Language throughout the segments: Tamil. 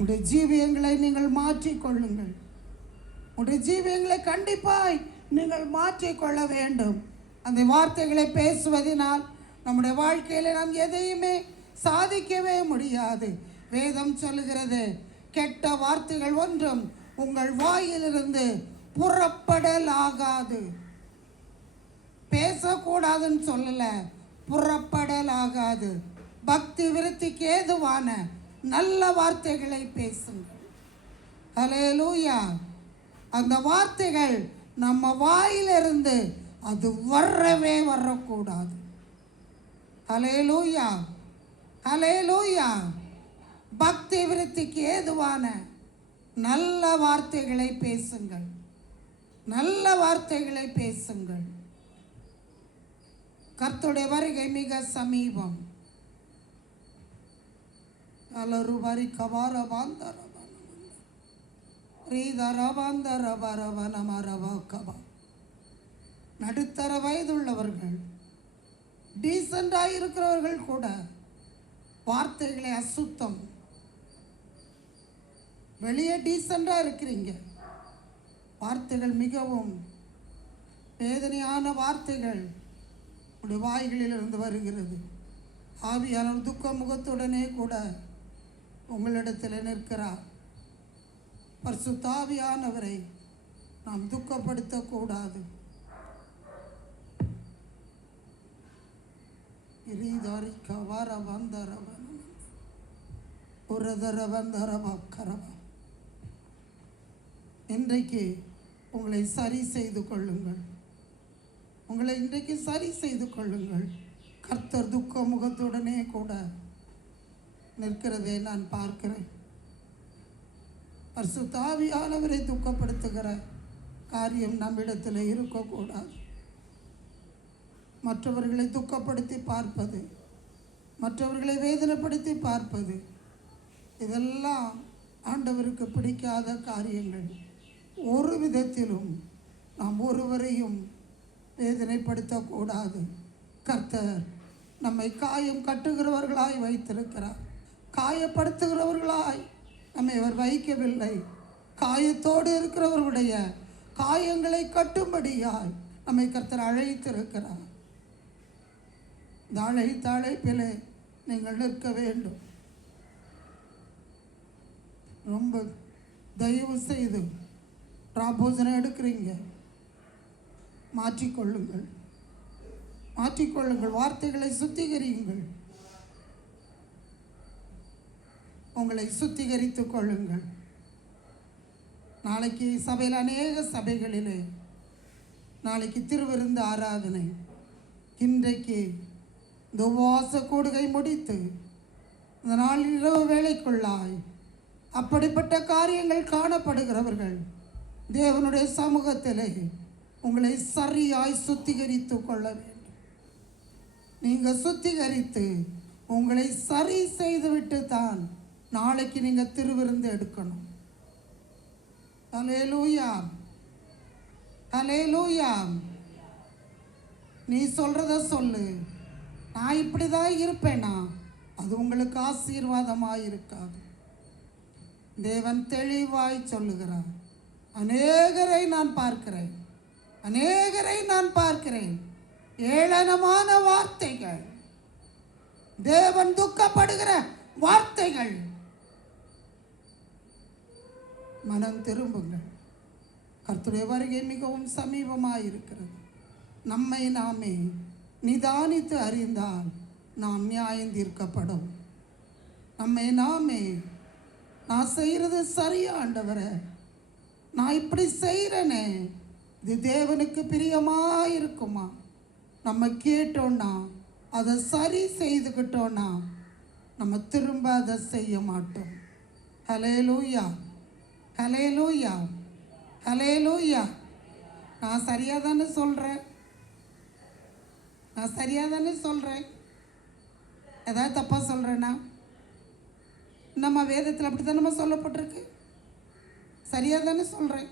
உடைய ஜீவியங்களை நீங்கள் மாற்றிக்கொள்ளுங்கள். உடைய ஜீவியங்களை கண்டிப்பாய் நீங்கள் மாற்றிக்கொள்ள வேண்டும். அந்த வார்த்தைகளை பேசுவதனால் நம்முடைய வாழ்க்கையில் நாம் எதையுமே சாதிக்கவே முடியாது. வேதம் சொல்லுகிறது, கெட்ட வார்த்தைகள் ஒன்றும் உங்கள் வாயிலிருந்து புறப்படலாகாது. பேசக்கூடாதுன்னு சொல்லல, புறப்படலாகாது. பக்தி விருத்திக்கு ஏதுவான நல்ல வார்த்தைகளை பேசுங்கள். ஹல்லேலூயா. அந்த வார்த்தைகள் நம்ம வாயிலிருந்து அது வரக்கூடாது. ஹல்லேலூயா, ஹல்லேலூயா. பக்தி விருத்திக்கு ஏதுவான நல்ல வார்த்தைகளை பேசுங்கள், நல்ல வார்த்தைகளை பேசுங்கள். கர்த்தருடைய வருகை மிக சமீபம். அலருவரி கவார பாந்தர நடுத்தர வயதுள்ளவர்கள், டீசெண்டாக இருக்கிறவர்கள் கூட வார்த்தைகளை அசுத்தம். வெளியே டீசெண்டாக இருக்கிறீங்க, வார்த்தைகள் மிகவும் வேதனையான வார்த்தைகள் உடைய வாய்களில் இருந்து வருகிறது. ஆவியானவர் துக்க முகத்துடனே கூட உங்களிடத்தில் நிற்கிறார். பரிசுத்த ஆவியானவரை நாம் துக்கப்படுத்தக்கூடாது. இன்றைக்கு உங்களை சரி செய்து கொள்ளுங்கள், உங்களை இன்றைக்கு சரி செய்து கொள்ளுங்கள். கர்த்தர் துக்க முகத்துடனே கூட நிற்கிறதை நான் பார்க்கிறேன். பரிசுத்த ஆவியானவரை துக்கப்படுத்துகிற காரியம் நம்மிடத்தில் இருக்கக்கூடாது. மற்றவர்களை துக்கப்படுத்தி பார்ப்பது, மற்றவர்களை வேதனைப்படுத்தி பார்ப்பது, இதெல்லாம் ஆண்டவருக்கு பிடிக்காத காரியங்கள். ஒரு விதத்திலும் நாம் ஒருவரையும் வேதனைப்படுத்தக்கூடாது. கர்த்தர் நம்மை காயம் கட்டுகிறவர்களாய் வைத்திருக்கிறார். காயப்படுத்துகிறவர்களாய் நம்மை அவர் வைக்கவில்லை. காயத்தோடு இருக்கிறவர்களுடைய காயங்களை கட்டும்படியாய் நம்மை கர்த்தர் அழைத்திருக்கிறார். இந்த அழைப்பில் நீங்கள் நிற்க வேண்டும். ரொம்ப தயவு செய்து ராபோஜனம் எடுக்கிறீங்க, மாற்றிக்கொள்ளுங்கள், மாற்றிக்கொள்ளுங்கள். வார்த்தைகளை சுத்திகரியுங்கள், உங்களை சுத்திகரித்துக் கொள்ளுங்கள். நாளைக்கு சபையில் அநேக சபைகளிலே நாளைக்கு திருவிருந்து ஆராதனை. இன்றைக்கு இந்த உபவாச கூடுகை முடித்து இந்த நாளில் இரவு வேளைக்குள்ளாய் அப்படிப்பட்ட காரியங்கள் காணப்படுகிறவர்கள் தேவனுடைய சமூகத்திலே உங்களை சரியாய் சுத்திகரித்து கொள்ள வேண்டும். நீங்கள் சுத்திகரித்து உங்களை சரி செய்துவிட்டு தான் நாளைக்கு நீங்கள் திருவிருந்து எடுக்கணும். ஹல்லேலூயா, ஹல்லேலூயா. நீ சொல்றத சொல்லு, நான் இப்படி தான் இருப்பேனா, அது உங்களுக்கு ஆசீர்வாதமாக இருக்காது. தேவன் தெளிவாய் சொல்லுகிறார். அநேகரை நான் பார்க்கிறேன், அநேகரை நான் பார்க்கிறேன். ஏளனமான வார்த்தைகள், தேவன் துக்கப்படுகிற வார்த்தைகள். மனம் திரும்புங்கள். கர்த்தருடைய வருகை மிகவும் சமீபமாக இருக்கிறது. நம்மை நாமே நிதானித்து அறிந்தால் நாம் நியாயம் தீர்க்கப்படும். நம்மை நாமே, நான் செய்கிறது சரியா ஆண்டவரே, நான் இப்படி செய்கிறேனே, இது தேவனுக்கு பிரியமாக இருக்குமா, நம்ம கேட்டோன்னா அதை சரி செய்துக்கிட்டோன்னா நம்ம திரும்ப அதை செய்ய மாட்டோம். ஹல்லேலூயா, ஹல்லேலூயா, ஹல்லேலூயா. நான் சரியாக தானே சொல்கிறேன், நான் சரியாக தானே சொல்கிறேன். ஏதாவது தப்பாக சொல்கிறேன்னா? நம்ம வேதத்தில் அப்படி தான் நம்ம சொல்லப்பட்டிருக்கு. சரியாக தானே சொல்கிறேன்.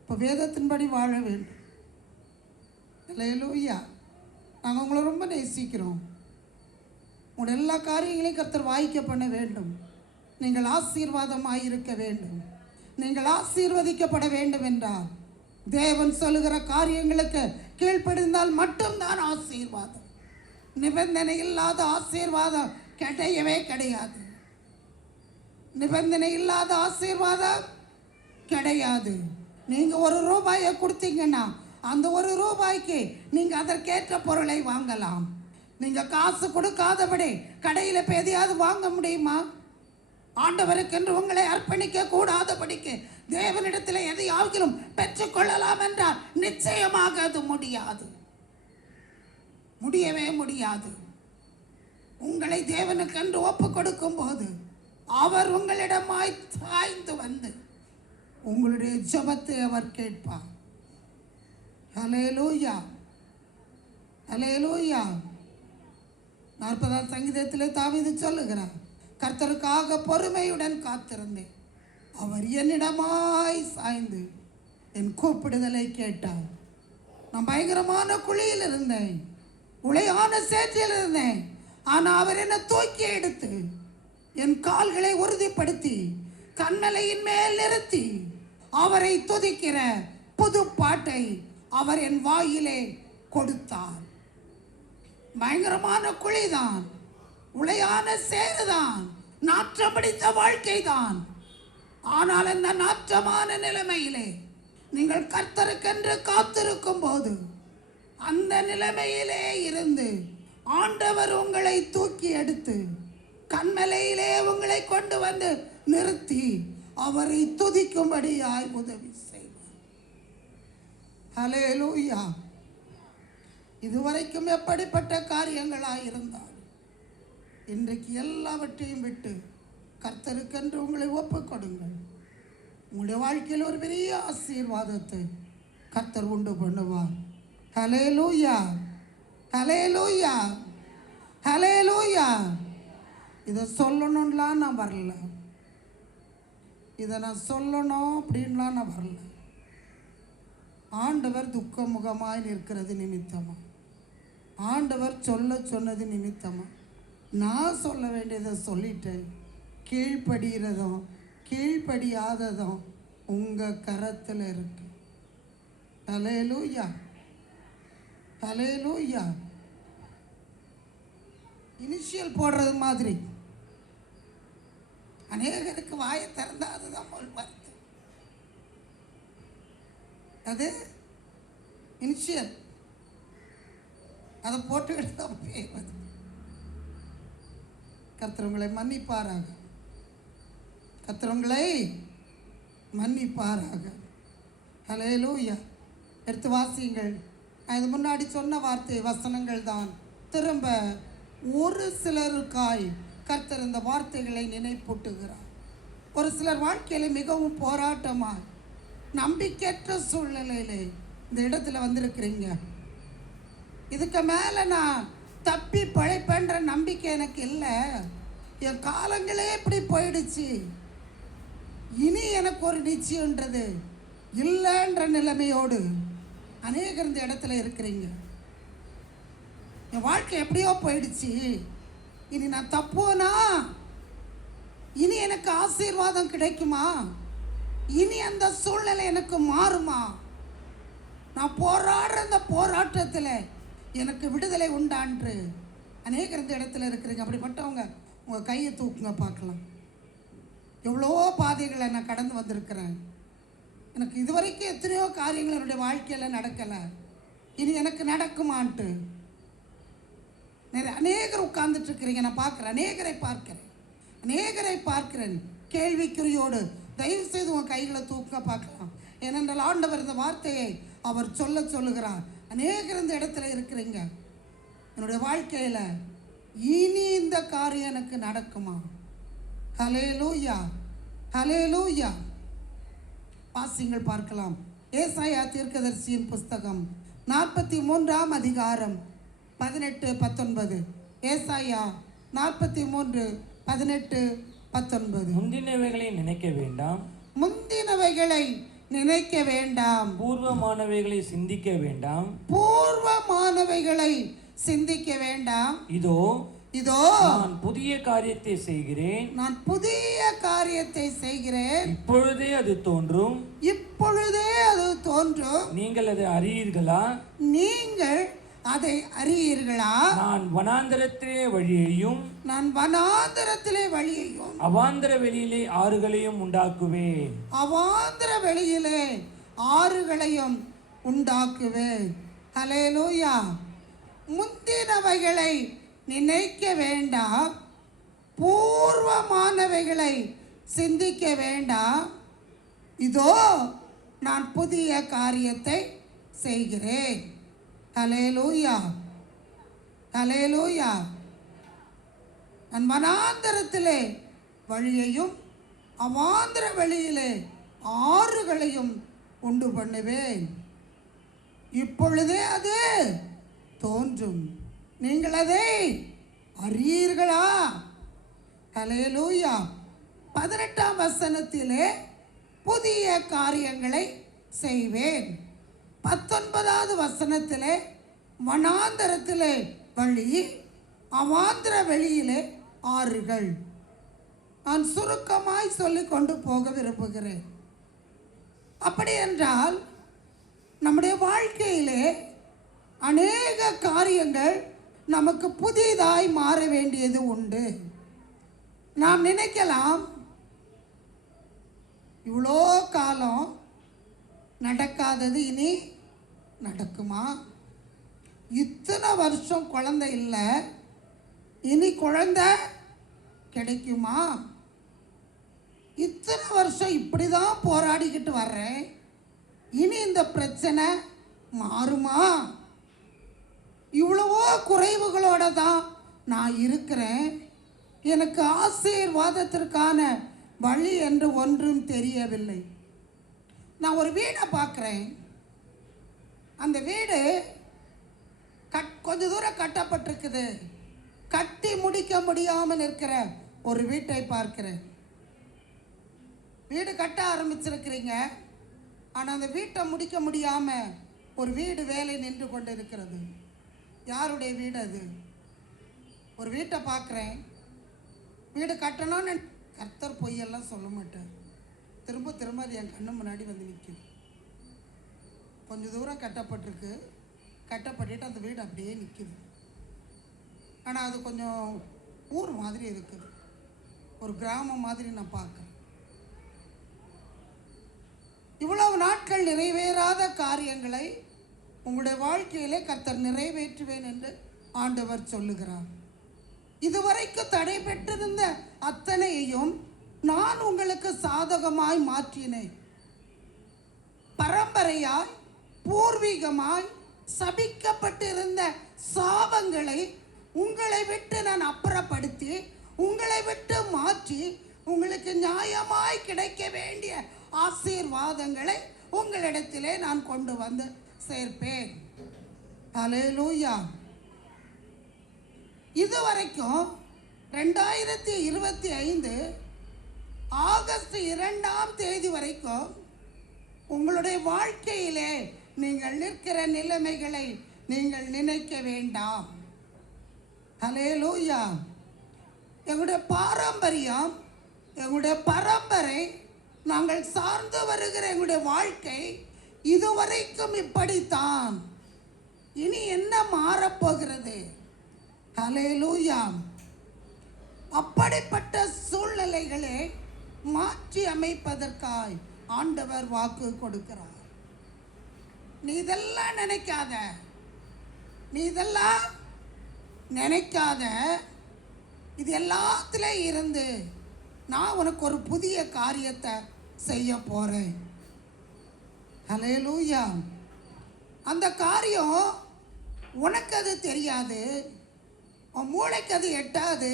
இப்போ வேதத்தின்படி வாழ வேண்டும். ஹல்லேலூயா. நாங்கள் உங்களை ரொம்ப நேசிக்கிறோம். உங்களோட எல்லா காரியங்களையும் கர்த்தர் வாய்க்க பண்ண வேண்டும். நீங்கள் ஆசீர்வாதமாய் இருக்க வேண்டும். நீங்கள் ஆசீர்வதிக்கப்பட வேண்டும் என்றால் தேவன் சொல்லுகிற காரியங்களுக்கு கீழ்ப்படிந்தால் மட்டும்தான் ஆசீர்வாதம். நிபந்தனை இல்லாத ஆசீர்வாதம் கிடையவே கிடையாது. நிபந்தனை இல்லாத ஆசீர்வாதம் கிடையாது. நீங்க ₹1 கொடுத்தீங்கன்னா அந்த ₹1 நீங்க அதற்கேற்ற பொருளை வாங்கலாம். நீங்க காசு கொடுக்காதபடி கடையில் இப்போ எதையாவது வாங்க முடியுமா? ஆண்டவருக்கென்று உங்களை அர்ப்பணிக்க கூடாதபடிக்கு தேவனிடத்தில் எதையாகிலும் பெற்றுக்கொள்ளலாம் என்றால் நிச்சயமாக அது முடியாது, முடியவே முடியாது. உங்களை தேவனுக்கென்று ஒப்பு கொடுக்கும் போது அவர் உங்களிடமாய் சாய்ந்து வந்து உங்களுடைய ஜெபத்தை அவர் கேட்பார். ஹல்லேலூயா, ஹல்லேலூயா. 40ஆம் சங்கீதத்திலே தாவீது சொல்லுகிறார், கர்த்தருக்காக பொறுமையுடன் காத்திருந்தேன், அவர் என்னிடமாய் சாய்ந்து என் கூப்பிடுதலை கேட்டார். நான் பயங்கரமான குழியில் இருந்தேன், உளையான சேற்றில் இருந்தேன். ஆனால் அவர் என்னை தூக்கி எடுத்து என் கால்களை உறுதிப்படுத்தி கண்மலையின் மேல் நிறுத்தி அவரை துதிக்கிற புது பாட்டை அவர் என் வாயிலே கொடுத்தார். பயங்கரமான குழிதான், உளையான சேறுதான், நாற்றமடித்த வாழ்க்கை தான். ஆனால் அந்த நாற்றமான நிலைமையிலே நீங்கள் கர்த்தருக்கென்று காத்திருக்கும் போது அந்த நிலைமையிலே இருந்து ஆண்டவர் உங்களை தூக்கி எடுத்து கண்மலையிலே உங்களை கொண்டு வந்து நிறுத்தி அவரை துதிக்கும்படியாய் உதவி செய்வார். ஹல்லேலூயா. இதுவரைக்கும் எப்படிப்பட்ட காரியங்களாய் இருந்தால் இன்றைக்கு எல்லாவற்றையும் விட்டு கர்த்தருக்கென்று உங்களை ஒப்புக் கொடுங்கள். உங்களுடைய வாழ்க்கையில் ஒரு பெரிய ஆசீர்வாதத்தை கர்த்தர் உண்டு பண்ணுவார். ஹல்லேலூயா, ஹல்லேலூயா, ஹல்லேலூயா. இதை சொல்லணும்லாம் நான் வரல, இதை நான் சொல்லணும் அப்படின்லாம் நான் வரல. ஆண்டவர் துக்க முகமாய் நிற்கிறது நிமித்தமா, ஆண்டவர் சொல்ல சொன்னது நிமித்தமா நான் சொல்ல வேண்டியதை சொல்லிட்டேன். கீழ்ப்படுகிறதும் கீழ்ப்படியாததும் உங்கள் கரத்தில் இருக்கு. ஹல்லேலூயா, ஹல்லேலூயா. இனிஷியல் போடுறது மாதிரி அநேகருக்கு வாயை திறந்தா அதுதான் போல் வருது. அது இனிஷியல், அதை போட்டுக்கிட்டு தான் பேசுவது. கர்த்தர் உங்களை மன்னிப்பாராக, கர்த்தர் உங்களை மன்னிப்பாராக. ஹல்லேலூயா. எடுத்து வாசியுங்கள். நான் இது முன்னாடி சொன்ன வார்த்தை வசனங்கள் தான். திரும்ப ஒரு சிலருக்காய் கர்த்தர் இந்த வார்த்தைகளை நினைப்பூட்டுகிறார். ஒரு சிலர் வாழ்க்கையில் மிகவும் போராட்டமாக நம்பிக்கையற்ற சூழ்நிலையிலே இந்த இடத்துல வந்திருக்கிறீங்க. இதுக்கு மேலே நான் தப்பி பழைப்பேன்ற நம்பிக்கை எனக்கு இல்லை. என் காலங்களே இப்படி போயிடுச்சு, இனி எனக்கு ஒரு நிச்சயம்ன்றது இல்லைன்ற நிலைமையோடு அநேகர் இந்த இடத்துல இருக்கிறீங்க. என் வாழ்க்கை எப்படியோ போயிடுச்சு, இனி நான் தப்புனா இனி எனக்கு ஆசீர்வாதம் கிடைக்குமா? இனி அந்த சூழ்நிலை எனக்கு மாறுமா? நான் போராடுற அந்த போராட்டத்தில் எனக்கு விடுதலை உண்டான்று அநேகர் இந்த இடத்துல இருக்கிறீங்க. அப்படிப்பட்டவங்க உங்கள் கையை தூக்குங்க பார்க்கலாம். எவ்வளோ பாதைகளை நான் கடந்து வந்திருக்கிறேன். எனக்கு இதுவரைக்கும் எத்தனையோ காரியங்கள் என்னுடைய வாழ்க்கையில் நடக்கலை, இனி எனக்கு நடக்குமான்ட்டு அநேகர் உட்கார்ந்துட்டு இருக்கிறீங்க. நான் பார்க்குறேன், அநேகரை பார்க்கிறேன் கேள்விக்குறியோடு. தயவு செய்து உங்கள் கைகளை தூக்க பார்க்கலாம். ஏனென்றால் ஆண்டவர் இந்த வார்த்தையை அவர் சொல்லுகிறார். அநேகர் இந்த இடத்துல இருக்கிறீங்க. என்னுடைய வாழ்க்கையில் இனி இந்த காரியம் எனக்கு நடக்குமா? ஹல்லேலூயா, ஹல்லேலூயா. வாசிங்கள் பார்க்கலாம். ஏசாயா தீர்க்கதரிசியின் புஸ்தகம் 43ஆம் அதிகாரம் 18-19. ஏசாயா 43:18-19. முந்தினவைகளை நினைக்க வேண்டாம், முந்தினவைகளை நினைக்க வேண்டாம், பூர்வமானவைகளை சிந்திக்க வேண்டாம், பூர்வமானவைகளை சிந்திக்க வேண்டாம். இதோ இதோ நான் புதிய காரியத்தை செய்கிறேன், நான் புதிய காரியத்தை செய்கிறேன், இப்பொழுதே அது தோன்றும், இப்பொழுதே அது தோன்றும், நீங்கள் அதை அறியீர்களா? நீங்கள் அதை அறியீர்களா? நான் வனாந்தரத்திலே வழியையும் நான் வனாந்தரத்திலே வழியையும் அவாந்தர வெளியிலே ஆறுகளையும் உண்டாக்குவேன். அவாந்தர வெளியிலே ஆறுகளையும் உண்டாக்குவேன். ஹல்லேலூயா. முந்தினவைகளை நினைக்க வேண்டாம், பூர்வமானவைகளை சிந்திக்க வேண்டாம். இதோ நான் புதிய காரியத்தை செய்கிறேன். ஹல்லேலூயா, ஹல்லேலூயா. நான் வனாந்தரத்திலே வழியையும் அவாந்தர வெளியிலே ஆறுகளையும் உண்டு பண்ணுவேன். இப்பொழுதே அது தோன்றும், நீங்கள் அதை அறியீர்களா? ஹல்லேலூயா. 18ஆம் வசனத்திலே புதிய காரியங்களை செய்வேன். 19வது வசனத்திலே வனாந்தரத்திலே வழி, அவாந்தர வெளியிலே ஆறுகள். நான் சுருக்கமாய் சொல்லிக் கொண்டு போக விரும்புகிறேன். அப்படி என்றால் நம்முடைய வாழ்க்கையிலே அநேக காரியங்கள் நமக்கு புதிதாய் மாற வேண்டியது உண்டு. நாம் நினைக்கலாம், இவ்வளோ காலம் நடக்காதது இனி நடக்குமா? இத்தனை வருஷம் குழந்தை இல்லை, இனி குழந்தை கிடைக்குமா? இத்தனை வருஷம் இப்படி தான் போராடிக்கிட்டு வர்றேன், இனி இந்த பிரச்சனை மாறுமா? இவ்வளவோ குறைவுகளோட தான் நான் இருக்கிறேன், எனக்கு ஆசீர்வாதத்திற்கான வழி என்று ஒன்றும் தெரியவில்லை. நான் ஒரு வீடை பார்க்குறேன், அந்த வீடு கொஞ்ச தூரம் கட்டப்பட்டிருக்குது, கட்டி முடிக்க முடியாமல் இருக்கிற ஒரு வீட்டை பார்க்கிறேன். வீடு கட்ட ஆரம்பிச்சிருக்கிறீங்க, ஆனால் அந்த வீட்டை முடிக்க முடியாமல் ஒரு வீடு வேலை நின்று கொண்டு இருக்கிறது. யாருடைய வீடு அது? ஒரு வீட்டை பார்க்குறேன், வீடு கட்டணும்னு கர்த்தர் பொய்யெல்லாம் சொல்ல மாட்டார். திரும்ப திரும்ப அது என் கண்ணு முன்னாடி வந்து நிற்குது. கொஞ்சம் தூரம் கட்டப்பட்டிருக்கு, கட்டப்பட்டுட்டு அந்த வீடு அப்படியே நிற்குது. ஆனால் அது கொஞ்சம் ஊர் மாதிரி இருக்குது, ஒரு கிராமம் மாதிரி நான் பார்க்குறேன். இவ்வளவு நாட்கள் நிறைவேறாத காரியங்களை உங்களுடைய வாழ்க்கையிலே கர்த்தர் நிறைவேற்றுவேன் என்று ஆண்டவர் சொல்லுகிறார். இதுவரைக்கும் தடை பெற்றிருந்த அத்தனையையும் நான் உங்களுக்கு சாதகமாய் மாற்றினேன். பரம்பரையாய் பூர்வீகமாய் சபிக்கப்பட்டிருந்த சாபங்களை உங்களை விட்டு நான் அப்புறப்படுத்தி, உங்களை விட்டு மாற்றி, உங்களுக்கு நியாயமாய் கிடைக்க வேண்டிய ஆசீர்வாதங்களை உங்களிடத்திலே நான் கொண்டு வந்து சேர்ப்பேன். ஹல்லேலூயா. இதுவரைக்கும் 2025 ஆகஸ்ட் 2ஆம் தேதி வரைக்கும் உங்களுடைய வாழ்க்கையிலே நீங்கள் நிற்கிற நிலைமைகளை நீங்கள் நினைக்க வேண்டாம். ஹல்லேலூயா. எங்களுடைய பாரம்பரியம், எங்களுடைய பரம்பரை, நாங்கள் சார்ந்து வருகிற எங்களுடைய வாழ்க்கை இதுவரைக்கும் இப்படித்தான். இனி என்ன மாறப்போகிறது? ஹல்லேலூயா. அப்படிப்பட்ட சூழ்நிலைகளை மாற்றி அமைப்பதற்காய் ஆண்டவர் வாக்கு கொடுக்கிறார். நீ இதெல்லாம் நினைக்காத, நீ இதெல்லாம் நினைக்காத, இது எல்லாத்திலும் இருந்து நான் உனக்கு ஒரு புதிய காரியத்தை செய்ய போறேன். ஹல்லேலூயா. அந்த காரியம் உனக்கு அது தெரியாது, உன் மூளைக்கு அது எட்டாது,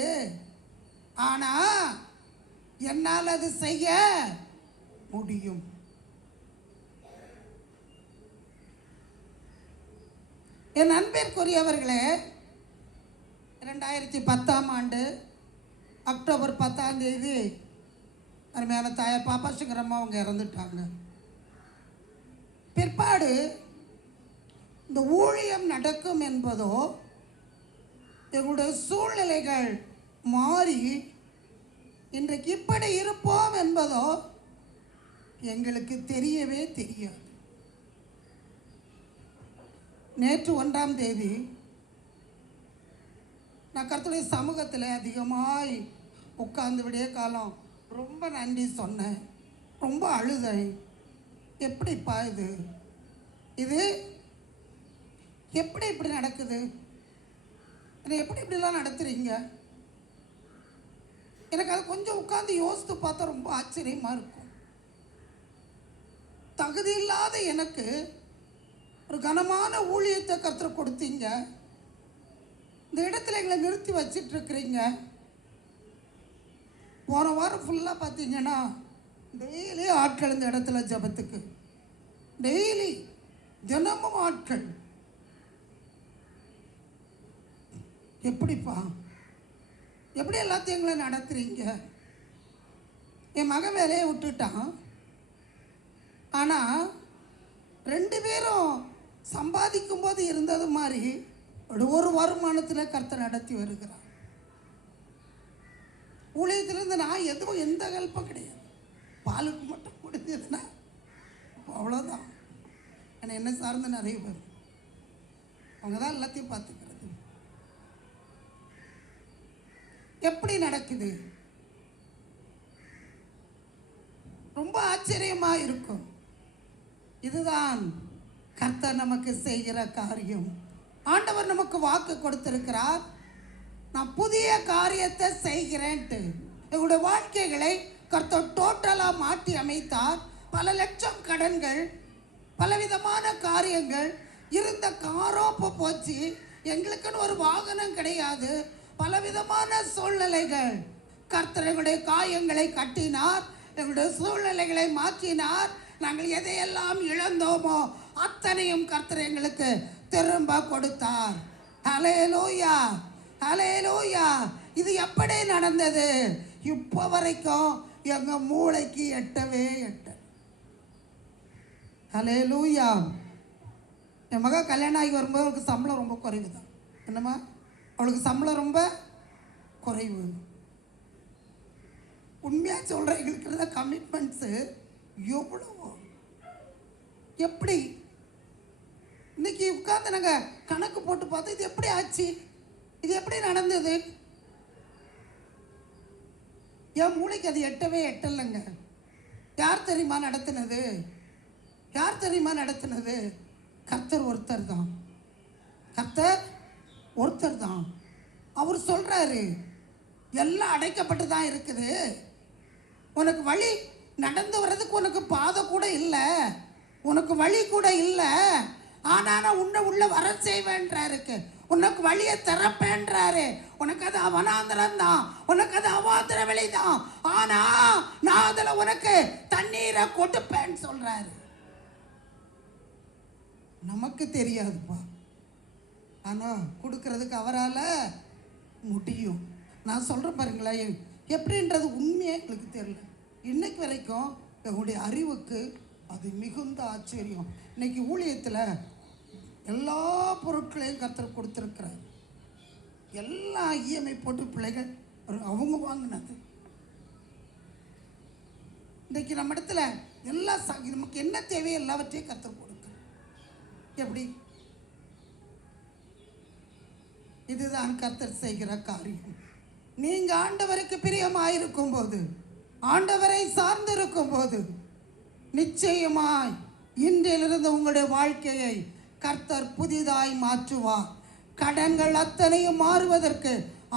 ஆனா என்னால் அது செய்ய முடியும். என் அன்பிற்குரியவர்களே, 2010ஆம் ஆண்டு அக்டோபர் 10ஆம் தேதி அருமையான தாயார் பாப்பா சிங்கரம்மா அவங்க இறந்துட்டாங்க. பிற்பாடு இந்த ஊழியம் நடக்கும் என்பதோ எங்களுடைய சூழ்நிலைகள் மாறி இன்றைக்கு இப்படி இருப்போம் என்பதோ எங்களுக்கு தெரியவே தெரியாது. நேற்று 1ஆம் தேதி நான் கர்த்தருடைய சமூகத்தில் அதிகமாய் உட்கார்ந்து விடிய காலம் ரொம்ப நன்றி சொன்னேன், ரொம்ப அழுதேன். எப்படிப்பா இது எப்படி இப்படி நடக்குது? எப்படி இப்படிலாம் நடத்துறீங்க? எனக்கு அது கொஞ்சம் உட்கார்ந்து யோசித்து பார்த்தா ரொம்ப ஆச்சரியமாக இருக்கும். தகுதி இல்லாத எனக்கு ஒரு கனமான ஊழியத்தை கர்த்தர் கொடுத்தீங்க. இந்த இடத்துல எங்களை நிறுத்தி வச்சிட்டு இருக்கிறீங்க. போன வாரம் ஃபுல்லாக பார்த்தீங்கன்னா டெய்லி ஆட்கள் இந்த இடத்துல ஜபத்துக்கு, டெய்லி தினமும் ஆட்கள். எப்படிப்பா எப்படி எல்லாத்தையும் எங்களை நடத்துறீங்க? என் மகன் வேலையை விட்டுட்டான். ஆனால் 2 பேரும் சம்பாதிக்கும் போது இருந்தது மாதிரி ஒரு வருமானத்தில் கர்த்தர் நடத்தி வருகிறார். ஊழியத்திலிருந்து நான் எந்த ஹெல்ப்பும் கிடையாது. பாலுக்கு மட்டும் முடிஞ்சதுன்னா அவ்வளோதான். ஆனால் என்ன சார்ந்து நிறைய பேர் அவங்க தான் எல்லாத்தையும் பார்த்துக்கிறது. எப்படி நடக்குது? ரொம்ப ஆச்சரியமாக இருக்கும். இதுதான் கர்த்தர் நமக்கு செய்கிற காரியம். ஆண்டவர் நமக்கு வாக்கு கொடுத்திருக்கிறார், நான் புதிய காரியத்தை செய்கிறேன்ட்டு. எங்களுடைய வாழ்க்கைகளை கர்த்தர் டோட்டலாக மாற்றி அமைத்தார். பல லட்சம் கடன்கள், பலவிதமான காரியங்கள், இருந்த காரோ போச்சு, எங்களுக்குன்னு ஒரு வாகனம் கிடையாது, பலவிதமான சூழ்நிலைகள். கர்த்தர் எங்களுடைய காயங்களை கட்டினார், எங்களுடைய சூழ்நிலைகளை மாற்றினார். நாங்கள் எதையெல்லாம் இழந்தோமோ அத்தனையும் கர்த்தர் எங்களுக்கு திரும்ப கொடுத்தார். ஹல்லேலூயா, ஹல்லேலூயா. இது எப்படி நடந்தது? இப்போ வரைக்கும் எங்க மூளைக்கு எட்டவே எட்ட. ஹல்லேலூயா. என் மக கல்யாணம் ஆகி வரும்போது அவளுக்கு சம்பளம் ரொம்ப குறைவு தான். என்னம்மா, அவளுக்கு சம்பளம் ரொம்ப குறைவு. உண்மையாக சொல்கிறேன், எங்களுக்கு இருந்த கமிட்மெண்ட்ஸு எவ்வளவோ. எப்படி இன்னைக்கு உட்காந்து நாங்கள் கணக்கு போட்டு பார்த்தோம், இது எப்படி ஆச்சு, இது எப்படி நடந்தது? என் மூளைக்கு அது எட்டவே எட்டலைங்க. யார் தெரியுமா நடத்தினது? யார் தெரியுமா நடத்தினது? கர்த்தர் ஒருத்தர் தான். கர்த்தர் ஒருத்தர் தான். அவர் சொல்றாரு, எல்லாம் அடைக்கப்பட்டு தான் இருக்குது, உனக்கு வழி நடந்து வர்றதுக்கு உனக்கு பாதை கூட இல்லை, உனக்கு வழி கூட இல்லை, ஆனால் நான் உன்னை உள்ள வர செய்வேன்றாரு, உனக்கு வழியை திறப்பேன்றாரு. உனக்கு அது அவனாந்திரம் தான், உனக்கு அது அவாந்திர வெளி தான், ஆனா நான் அதில் உனக்கு தண்ணீரை கொடுப்பேன்னு சொல்றாரு. நமக்கு தெரியாதுப்பா, ஆனால் கொடுக்கறதுக்கு அவரால் முடியும். நான் சொல்கிறேன் பாருங்களேன், எப்படின்றது உண்மையே எங்களுக்கு தெரியல. இன்னைக்கு வரைக்கும் எங்களுடைய அறிவுக்கு அது மிகுந்த ஆச்சரியம். இன்னைக்கு ஊழியத்தில் எல்லா பொருட்களையும் கர்த்தர் கொடுத்துருக்கிறார். எல்லா இஎம்ஐ போட்டு பிள்ளைகள் அவங்க வாங்கினது. இன்னைக்கு நம்ம இடத்துல எல்லா நமக்கு என்ன தேவையோ எல்லாவற்றையும் கர்த்தர் கொடுக்குறார். எப்படி? இதுதான் கர்த்தர் செய்கிற காரியம். நீங்க ஆண்டவருக்கு பிரியமாயிருக்கும் போது, ஆண்டவரை சார்ந்திருக்கும் போது, நிச்சயமாய் இன்றிலிருந்து உங்களுடைய வாழ்க்கையை கர்த்தர் புதிதாய் மாற்றுவார். கடன்கள் அத்தனையும் மாறுவதற்கு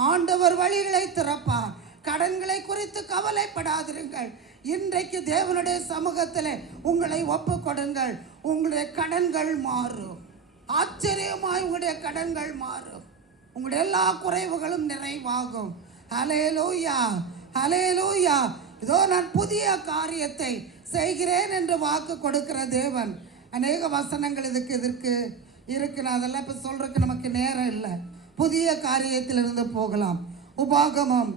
ஆண்டவர் வழிகளை திறப்பார். கடன்களை குறித்து கவலைப்படாதிருங்கள். இன்றைக்கு தேவனுடைய சமூகத்தில் உங்களை ஒப்புக் கொடுங்கள், உங்களுடைய கடன்கள் மாறும். ஆச்சரியமாய் உங்களுடைய கடன்கள் மாறும். உங்களுடைய எல்லா குறைவுகளும் நிறைவாகும். ஹல்லேலூயா, ஹல்லேலூயா. இதோ நான் புதிய காரியத்தை செய்கிறேன் என்று வாக்கு கொடுக்கிற தேவன். அநேக வசனங்கள் இதற்கு இருக்கு. நான் அதெல்லாம் இப்போ சொல்றதுக்கு நமக்கு நேரம் இல்லை. புதிய காரியத்திலிருந்து போகலாம். உபாகமம்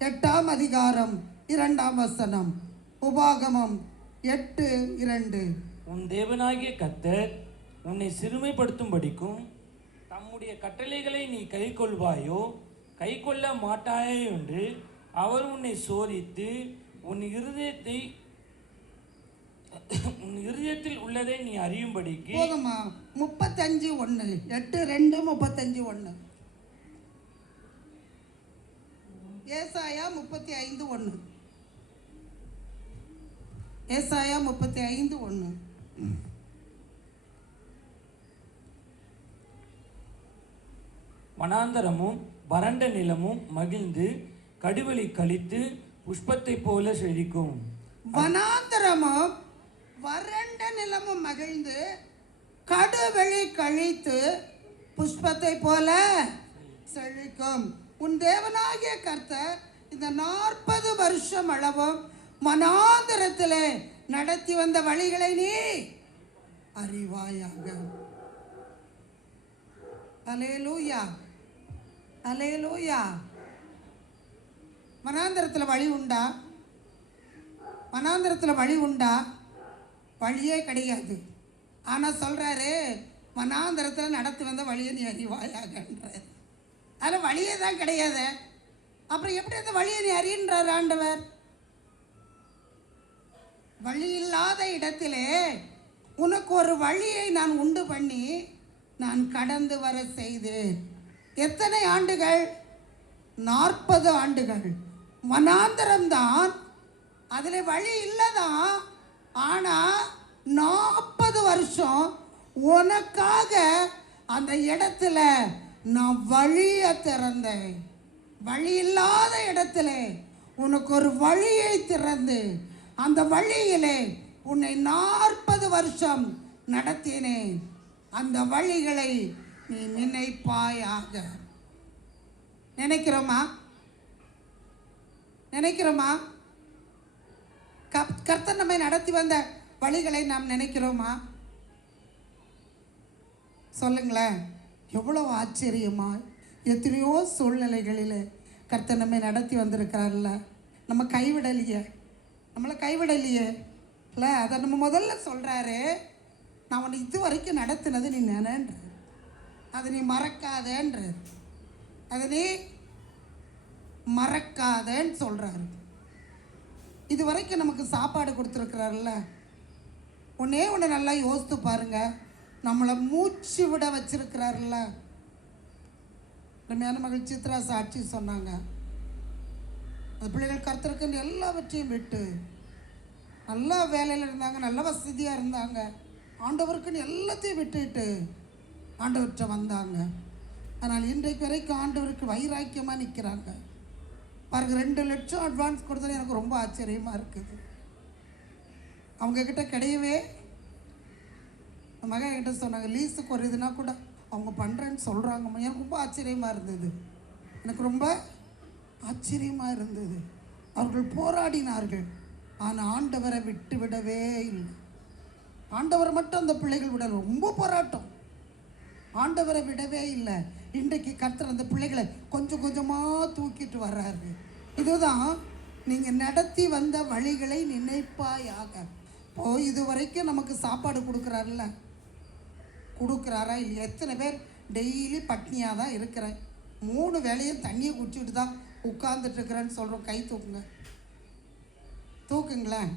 8ஆம் அதிகாரம் 2ஆம் வசனம். உபாகமம் 8:2. உன் தேவனாகிய கர்த்தர் உன்னை சிறுமைப்படுத்தும்படிக்கும் தம்முடைய கட்டளைகளை நீ கைக்கொள்வாயோ கைக்கொள்ள மாட்டாயோ என்று அவர் உன்னை சோதித்து உன் இருதயத்தில் உள்ளதை நீ அறியும்படிக்கு. போதுமா? 35:1 8:2 ஏசாயா 35:1 ஏசாயா 35:1 வனாந்தரமும் வறண்ட நிலமும் மகிழ்ந்து கடுவெளி கழித்து புஷ்பத்தை போல செழிக்கும். வனாந்தரமும் வறண்ட நிலமும் மகிழ்ந்து கடுவெளி கழித்து புஷ்பத்தை போல செழிக்கும். உன் தேவனாகிய கர்த்தர் இந்த 40 வருஷம் அளவும் வனாந்தரத்திலே நடத்தி வந்த வழிகளை நீ அறிவாயாக. அல்லேலூயா, அல்லேலூயா. வனாந்தரத்தில் வழி உண்டா? வனாந்தரத்தில் வழி உண்டா? வழியே கிடையாது. ஆனால் சொல்கிறாரு, வனாந்தரத்தில் நடத்தி வந்த வழியை நீ அறிவாயாகன்றார். அதில் வழியே தான் கிடையாது. அப்புறம் எப்படி அந்த வழியை நீ அறிகின்றார் ஆண்டவர்? வழி இல்லாத இடத்திலே உனக்கு ஒரு வழியை நான் உண்டு பண்ணி நான் கடந்து வர செய்தேன். எத்தனை ஆண்டுகள்? 40 ஆண்டுகள். வனாந்தரம்தான், அதில் வழி இல்லைதான். ஆனால் 40 வருஷம் உனக்காக அந்த இடத்துல நான் வழியை திறந்தேன். வழி இல்லாத இடத்துல உனக்கு ஒரு வழியை திறந்து அந்த வழியிலே உன்னை 40 வருஷம் நடத்தினேன். அந்த வழிகளை நீ நினைப்பாயாக. நினைக்கிறோமா? நினைக்கிறோமா? கர்த்தர் நம்மை நடத்தி வந்த வழிகளை நாம் நினைக்கிறோமா? சொல்லுங்களேன். எவ்வளவு ஆச்சரியமா! எத்தனையோ சூழ்நிலைகளில் கர்த்தர் நம்மை நடத்தி வந்திருக்கிறார்ல. நம்ம கைவிடலையே, நம்மளை கைவிடலையே இல்லை. அதை நம்ம முதல்ல சொல்கிறாரு, நான் உன்னை இது வரைக்கும் நடத்தினது நீ நினைன்ற, அதை நீ மறக்காதேன்ற, அதை நீ மறக்காதேன்னு சொல்கிறாரு. இது வரைக்கும் நமக்கு சாப்பாடு கொடுத்துருக்குறாருல்ல. ஒன்று நல்லா யோசித்து பாருங்க. நம்மளை மூச்சு விட வச்சிருக்கிறாருல்ல. ரம்யான மகள் சித்ரா சாட்சி சொன்னாங்க. அந்த பிள்ளைகள் கர்த்தருக்கு எல்லாவற்றையும் விட்டு நல்லா வேலையில் இருந்தாங்க, நல்ல வசதியாக இருந்தாங்க. ஆண்டவருக்குன்னு எல்லாத்தையும் விட்டுட்டு ஆண்டவர்கிட்ட வந்தாங்க. ஆனால் இன்றைக்கு வரைக்கும் ஆண்டவருக்கு வைராக்கியமாக நிற்கிறாங்க. பாருங்க, 2 லட்சம் அட்வான்ஸ் கொடுத்தது எனக்கு ரொம்ப ஆச்சரியமாக இருக்குது. அவங்கக்கிட்ட கிடையவே, மகன் என்கிட்ட சொன்னாங்க, லீஸுக்கு ஒரு இதுனா கூட அவங்க பண்ணுறேன்னு சொல்கிறாங்க. எனக்கு ரொம்ப ஆச்சரியமாக இருந்தது. எனக்கு ரொம்ப ஆச்சரியமாக இருந்தது. அவர்கள் போராடினார்கள், ஆனால் ஆண்டவரை விட்டு விடவே இல்லை. ஆண்டவரை மட்டும் அந்த பிள்ளைகள் விடல, ரொம்ப போராட்டம். ஆண்டவரை விடவே இல்லை. இன்றைக்கு கர்த்தர் அந்த பிள்ளைகளை கொஞ்சம் கொஞ்சமாக தூக்கிட்டு வர்றாரு. இதுதான் நீங்கள் நடத்தி வந்த வழிகளை நினைப்பாயாக. இது வரைக்கும் நமக்கு சாப்பாடு கொடுக்குறாருல்ல, கொடுக்குறாரா இல்லையா? எத்தனை பேர் டெய்லி பட்னியாக தான் இருக்கிறேன், 3 வேளையும் தண்ணியை குடிச்சிட்டு தான் உட்கார்ந்துட்டு இருக்கிறேன்னு சொல்கிறோம். கை தூக்குங்க, தூக்குங்களேன்.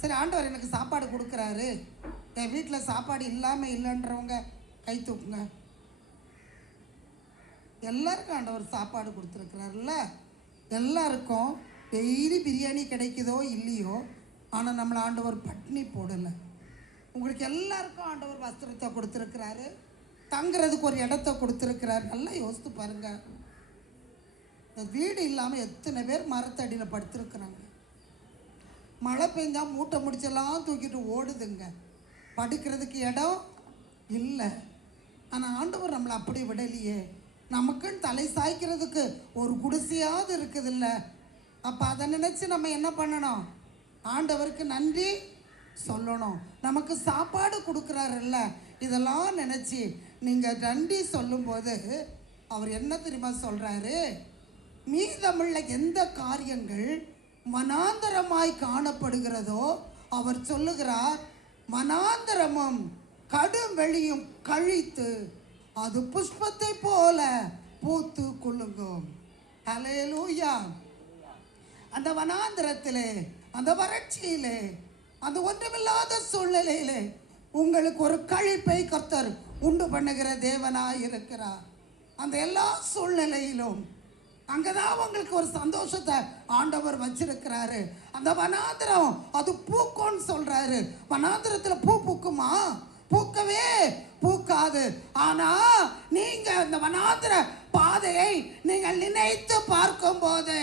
சரி, ஆண்டவர் எனக்கு சாப்பாடு கொடுக்குறாரு, என் வீட்டில் சாப்பாடு இல்லாமல் இல்லைன்றவங்க கை தூக்குங்க. எல்லாருக்கும் ஆண்டவர் சாப்பாடு கொடுத்துருக்குறாருல்ல. எல்லாருக்கும் டெய்லி பிரியாணி கிடைக்குதோ இல்லையோ, ஆனால் நம்மளை ஆண்டவர் பட்னி போடலை. உங்களுக்கு எல்லாருக்கும் ஆண்டவர் வஸ்திரத்தை கொடுத்துருக்கிறாரு, தங்குறதுக்கு ஒரு இடத்த கொடுத்துருக்கிறாரு. நல்லா யோசித்து பாருங்க. இந்த வீடு இல்லாமல் எத்தனை பேர் மரத்தடியில் படுத்துருக்குறாங்க. மழை பெஞ்சால் மூட்டை முடிச்செல்லாம் தூக்கிட்டு ஓடுதுங்க, படுக்கிறதுக்கு இடம் இல்லை. ஆனால் ஆண்டவர் நம்மளை அப்படி விடலையே. நமக்குன்னு தலை சாய்க்கிறதுக்கு ஒரு குடிசையாவது இருக்குதுல்ல. அப்போ அதை நினச்சி நம்ம என்ன பண்ணணும்? ஆண்டவருக்கு நன்றி சொல்லணும். நமக்கு சாப்பாடு கொடுக்குறாருல்ல, இதெல்லாம் நினச்சி நீங்கள் நன்றி சொல்லும்போது அவர் என்ன தெரியுமா சொல்கிறாரு? மீதமுள்ள எந்த காரியங்கள் வனாந்தரமாய் காணப்படுகிறதோ அவர் சொல்லுகிறார், வனாந்தரமும் கடும் வெளியும் கழித்து அது புஷ்பத்தை போல பூத்து குலுங்கும். ஹல்லேலூயா. அந்த வனாந்திரத்திலே, அந்த வறட்சியிலே, அந்த ஒன்றுமில்லாத சூழ்நிலையிலே உங்களுக்கு ஒரு கழிப்பை கர்த்தர் உண்டு பண்ணுகிற தேவனாய் இருக்கிறார். அந்த எல்லா சூழ்நிலையிலும் அங்கதான் உங்களுக்கு ஒரு சந்தோஷத்தை ஆண்டவர் வச்சிருக்கிறாரு. அந்த வனாந்திரம் அது பூக்கும்னு சொல்றாரு. வனாந்திரத்துல பூ பூக்குமா? பூக்கவே பூக்காது. ஆனா நீங்க அந்த வனாந்திர பாதையை நீங்கள் நினைத்து பார்க்கும் போது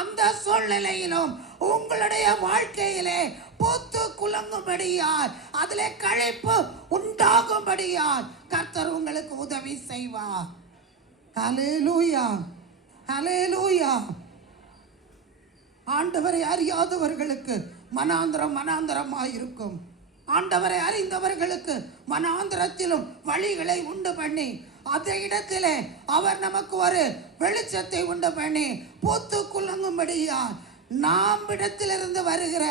அந்த சூழ்நிலையிலும் உங்களுடைய வாழ்க்கையிலே பூத்து குலுங்கும்படியால், அதிலே கழிப்பு உண்டாகும்படியால் கர்த்தர் உங்களுக்கு உதவி செய்வார். ஹல்லேலூயா, ஹல்லேலூயா. ஆண்டவரை அறியாதவர்களுக்கு மனாந்திரம் மனாந்திரமாய் இருக்கும். ஆண்டவரை அறிந்தவர்களுக்கு மனாந்திரத்திலும் வழிகளை உண்டு பண்ணி அந்த இடத்திலே அவர் நமக்கு ஒரு வெளிச்சத்தை உண்டு பண்ணி பூத்து குலுங்கும்படியா நாம் இடத்திலிருந்து வருகிற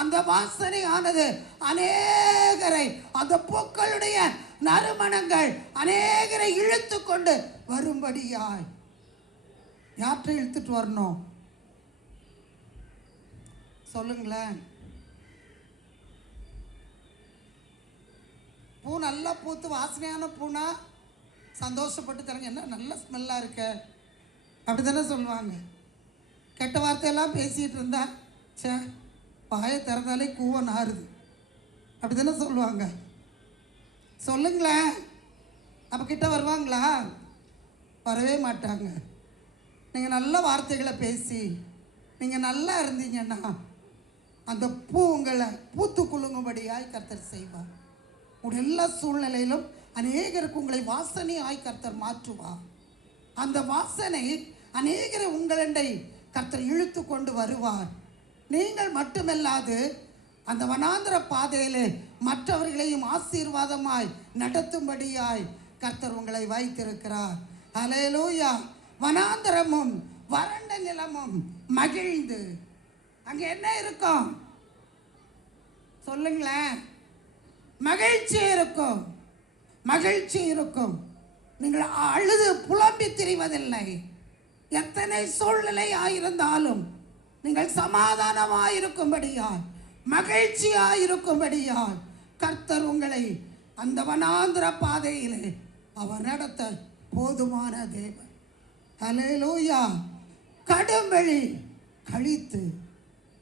அந்த வாசனையானது அநேகரை, அந்த பூக்களுடைய நறுமணங்கள் அநேகரை இழுத்து கொண்டு வரும்படியாய். யாற்றை இழுத்துட்டு வரணும் சொல்லுங்களேன். பூ நல்லா பூத்து வாசனையான பூனா சந்தோஷப்பட்டு தரங்க, என்ன நல்ல ஸ்மெல்லாக இருக்க அப்படி தானே சொல்லுவாங்க. கெட்ட வார்த்தையெல்லாம் பேசிகிட்டு இருந்தா சே பாயை திறந்தாலே கூவ நாறுது அப்படி தானே சொல்லுவாங்க. சொல்லுங்களேன், அப்போ கிட்ட வருவாங்களா? வரவே மாட்டாங்க. நீங்கள் நல்ல வார்த்தைகளை பேசி நீங்கள் நல்லா இருந்தீங்கன்னா அந்த பூ உங்களை பூத்து குலுங்கும்படியாய் கர்த்தர் செய்வார். உங்களுடைய எல்லா சூழ்நிலையிலும் அநேகருக்கு உங்களை வாசனையாய் கர்த்தர் மாற்றுவார். அந்த வாசனை அநேகரை உங்களண்டை கர்த்தர் இழுத்து கொண்டு வருவார். நீங்கள் மட்டுமல்லாது அந்த வனாந்திர பாதையிலே மற்றவர்களையும் ஆசீர்வாதமாய் நடத்தும்படியாய் கர்த்தர் உங்களை வைத்திருக்கிறார். ஹல்லேலூயா. வனாந்திரமும் வறண்ட நிலமும் மகிழ்ந்து அங்கே என்ன இருக்கும் சொல்லுங்களேன்? மகிழ்ச்சி இருக்கும், மகிழ்ச்சி இருக்கும். நீங்கள் அழுது புலம்பி திரிவதில்லை. எத்தனை சூழ்நிலை ஆயிருந்தாலும் நீங்கள் சமாதானமாயிருக்கும்படியால், மகிழ்ச்சியாயிருக்கும்படியால் கர்த்தர் உங்களை அந்த வனாந்திர பாதையிலே அவர் நடத்த போதுமான தேவன். ஹல்லேலூயா. கடும்பெளி கழித்து,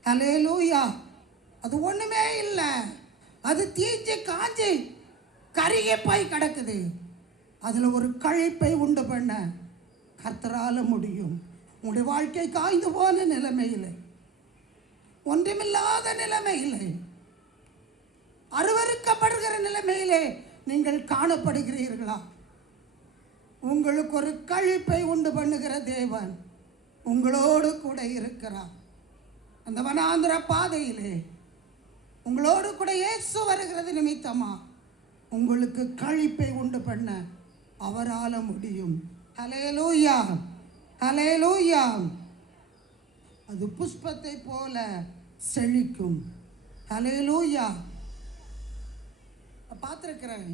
ஹல்லேலூயா, அது ஒண்ணுமே இல்லை, அது தீஞ்சு காஞ்சி கருகி போய் கிடக்குது. அதுல ஒரு கழிப்பை உண்டு பண்ண கர்த்தரால முடியும். உங்களுடைய வாழ்க்கை காய்ந்து போன நிலைமையிலே, ஒன்றுமில்லாத நிலைமையிலே, அருவருக்கப்படுகிற நிலைமையிலே நீங்கள் காணப்படுகிறீர்களா? உங்களுக்கு ஒரு கழிப்பை உண்டு பண்ணுகிற தேவன் உங்களோடு கூட இருக்கிறார். அந்த வனாந்திர பாதையிலே உங்களோடு கூட இயேசு வருகிறது நிமித்தமா உங்களுக்கு கழிப்பை உண்டு பண்ண அவரால முடியும். ஹல்லேலூயா, ஹல்லேலூயா. அது புஷ்பத்தை போல செழிக்கும். ஹல்லேலூயா. பார்த்துருக்கிறேன்,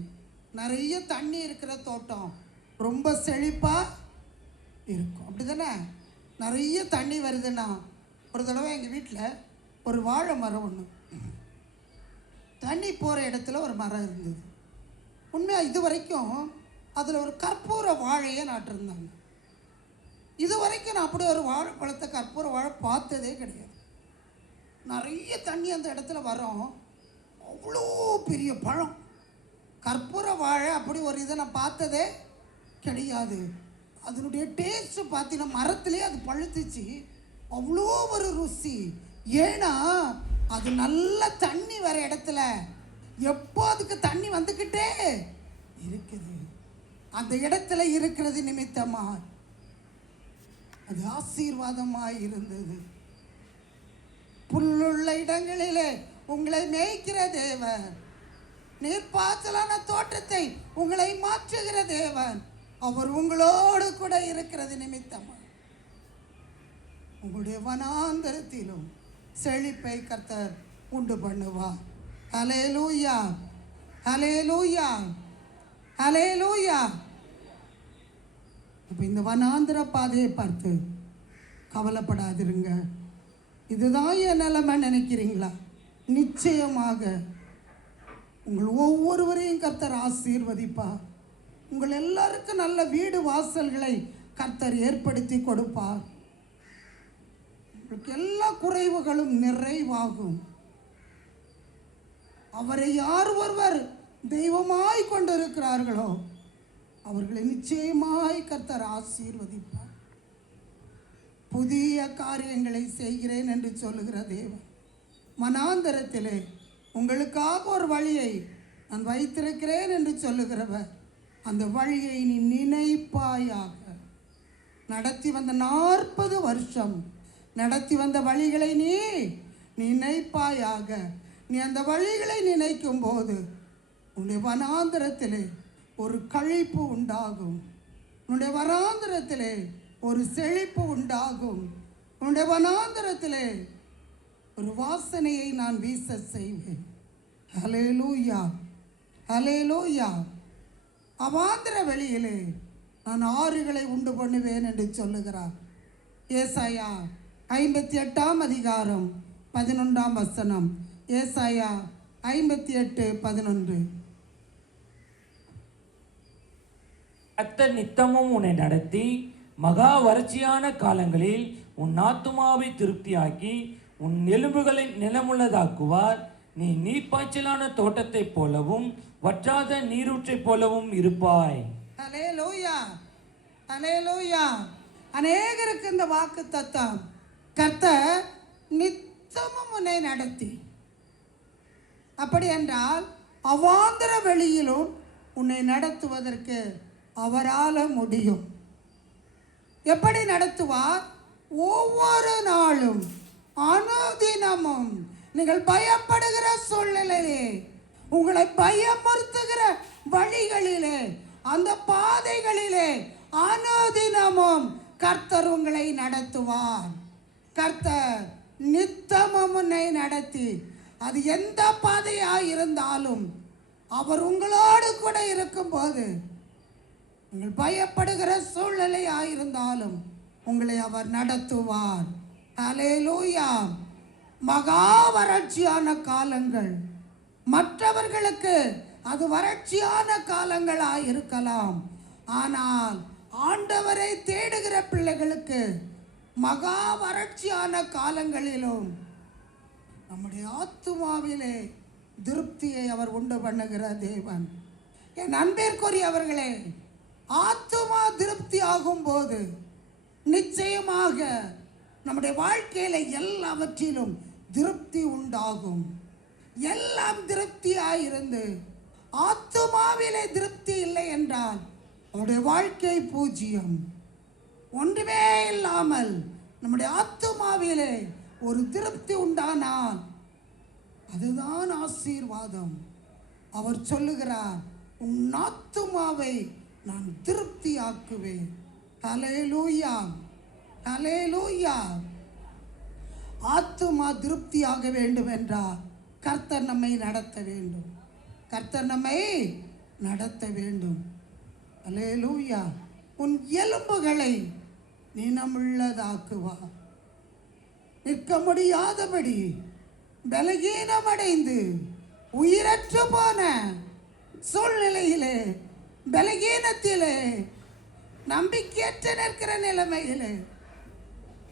நிறைய தண்ணி இருக்கிற தோட்டம் ரொம்ப செழிப்பா இருக்கும், அப்படிதானே? நிறைய தண்ணி வருதுன்னா, ஒரு தடவை எங்கள் வீட்டில் ஒரு வாழை மரம் ஒன்று, தண்ணி போகிற இடத்துல ஒரு மரம் இருந்தது. உண்மையாக இது வரைக்கும் அதில் ஒரு கற்பூர வாழையை நட்டிருந்தாங்க. இது வரைக்கும் நான் அப்படி ஒரு வாழைப்பழத்தை, கற்பூர வாழை பார்த்ததே கிடையாது. நிறைய தண்ணி அந்த இடத்துல வரும், அவ்வளோ பெரிய பழம். கற்பூர வாழை அப்படி ஒரு இதை நான் பார்த்ததே கிடையாது. அதனுடைய டேஸ்ட்டு பார்த்தீங்கன்னா மரத்துலேயே அது பழுத்துச்சு, அவ்வளோ ஒரு ருசி. ஏன்னா அது நல்ல தண்ணி வர இடத்துல எப்போ அதுக்கு தண்ணி வந்துக்கிட்டே இருக்குது. அந்த இடத்துல இருக்கிறது நிமித்தமா அது ஆசீர்வாதமாய் இருந்தது. புல்லுள்ள இடங்களிலே உங்களை மேய்க்கிற தேவன், நீர்ப்பாய்ச்சலான தோட்டத்தை உங்களை மாற்றுகிற தேவன், அவர் உங்களோடு கூட இருக்கிறது நிமித்தமா உங்களுடைய வனாந்தரத்திலும் செழிப்பை கர்த்தர் உண்டு பண்ணுவார். ஹல்லேலூயா, ஹல்லேலூயா, ஹல்லேலூயா. இப்போ இந்த வனாந்திர பாதையை பார்த்து கவலைப்படாதிருங்க, இதுதான் என் நிலைமை நினைக்கிறீங்களா? நிச்சயமாக உங்கள் ஒவ்வொருவரையும் கர்த்தர் ஆசீர்வதிப்பார். உங்கள் எல்லாருக்கும் நல்ல வீடு வாசல்களை கர்த்தர் ஏற்படுத்தி கொடுப்பார். உங்களுக்கு எல்லா குறைவுகளும் நிறைவாகும். அவரை யார் ஒருவர் தெய்வமாய் கொண்டிருக்கிறார்களோ அவர்களை நிச்சயமாய் கர்த்தர் ஆசீர்வதிப்பார். புதிய காரியங்களை செய்கிறேன் என்று சொல்லுகிற தேவன் வனாந்தரத்திலே உங்களுக்காக ஒரு வழியை நான் வைத்திருக்கிறேன் என்று சொல்லுகிறவர் அந்த வழியை நீ நினைப்பாயாக. நடத்தி வந்த 40 வருஷம் நடத்தி வந்த வழிகளை நீ நினைப்பாயாக. நீ அந்த வழிகளை நினைக்கும் போது உன்னுடைய வனாந்தரத்திலே ஒரு கழிப்பு உண்டாகும். உன்னுடைய வனாந்தரத்திலே ஒரு செழிப்பு உண்டாகும். உன்னுடைய வனாந்தரத்திலே ஒரு வாசனையை நான் வீச செய்வேன். ஹல்லேலூயா, ஹல்லேலூயா. அவாந்திர வெளியிலே நான் ஆறுகளை உண்டு பண்ணுவேன் என்று சொல்லுகிறார். ஏசாயா 58 அதிகாரம் 11 வசனம். ஏசாயா 58:11. கர்த்தர் நித்தமும் உன்னை நடத்தி மகா வறட்சியான காலங்களில் உன் ஆத்துமாவை திருப்தியாக்கி உன் எலும்புகளை நிலமுள்ளதாக்குவார். நீ நீர்ப்பாய்ச்சலான தோட்டத்தைப் போலவும் வற்றாத நீரூற்றைப் போலவும் இருப்பாய். ஹல்லேலூயா, ஹல்லேலூயா. அநேகருக்கு இந்த வாக்கு தத்தம் கர்த்தர் நித்தமும் உன்னை நடத்தி, அப்படி என்றால் அவாந்திர வெளியிலும் உன்னை நடத்துவதற்கு அவரால் முடியும். எப்படி நடத்துவார்? ஒவ்வொரு நாளும் அனுதினமும் நீங்கள் பயப்படுகிற சூழ்நிலையிலே, உங்களை பயமுறுத்துகிற வழிகளிலே, அந்த பாதைகளிலே அனுதினமும் கர்த்தர் உங்களை நடத்துவார். கர்த்தர் நித்தமும் உன்னை நடத்தி, அது எந்த பாதையாக இருந்தாலும் அவர் உங்களோடு கூட இருக்கும்போது, நீங்கள் பயப்படுகிற சூழ்நிலையாக இருந்தாலும் உங்களை அவர் நடத்துவார். ஹல்லேலூயா. மகா வறட்சியான காலங்கள் மற்றவர்களுக்கு அது வறட்சியான காலங்களாக இருக்கலாம். ஆனால் ஆண்டவரை தேடுகிற பிள்ளைகளுக்கு மகா வறட்சியான காலங்களிலும் நம்முடைய ஆத்துமாவிலே திருப்தியை அவர் உண்டு பண்ணுகிற தேவன். என் அன்பிற்குரியவர்களே, ஆத்துமா திருப்தி ஆகும்போது நிச்சயமாக நம்முடைய வாழ்க்கையில எல்லாவற்றிலும் திருப்தி உண்டாகும். எல்லாம் திருப்தியாயிருந்து ஆத்துமாவிலே திருப்தி இல்லை என்றால் அவருடைய வாழ்க்கை பூஜ்யம். ஒன்றுமே இல்லாமல் நம்முடைய ஆத்துமாவிலே ஒரு திருப்தி உண்டானால் அதுதான் ஆசீர்வாதம். அவர் சொல்லுகிறார், உன் ஆத்துமாவை நான் திருப்தி ஆக்குவேன். ஹல்லேலூயா, ஹல்லேலூயா. ஆத்துமா திருப்தியாக வேண்டும் என்றால் கர்த்தர் நம்மை நடத்த வேண்டும். கர்த்தர் நம்மை நடத்த வேண்டும். ஹல்லேலூயா. உன் எலும்புகளை நினமுள்ளதாக்குவார். நிற்க முடியாதபடி பலகீனமடைந்து உயிரற்று போன சூழ்நிலையிலே, பலகீனத்திலே, நம்பிக்கையற்ற நிற்கிற நிலைமையிலே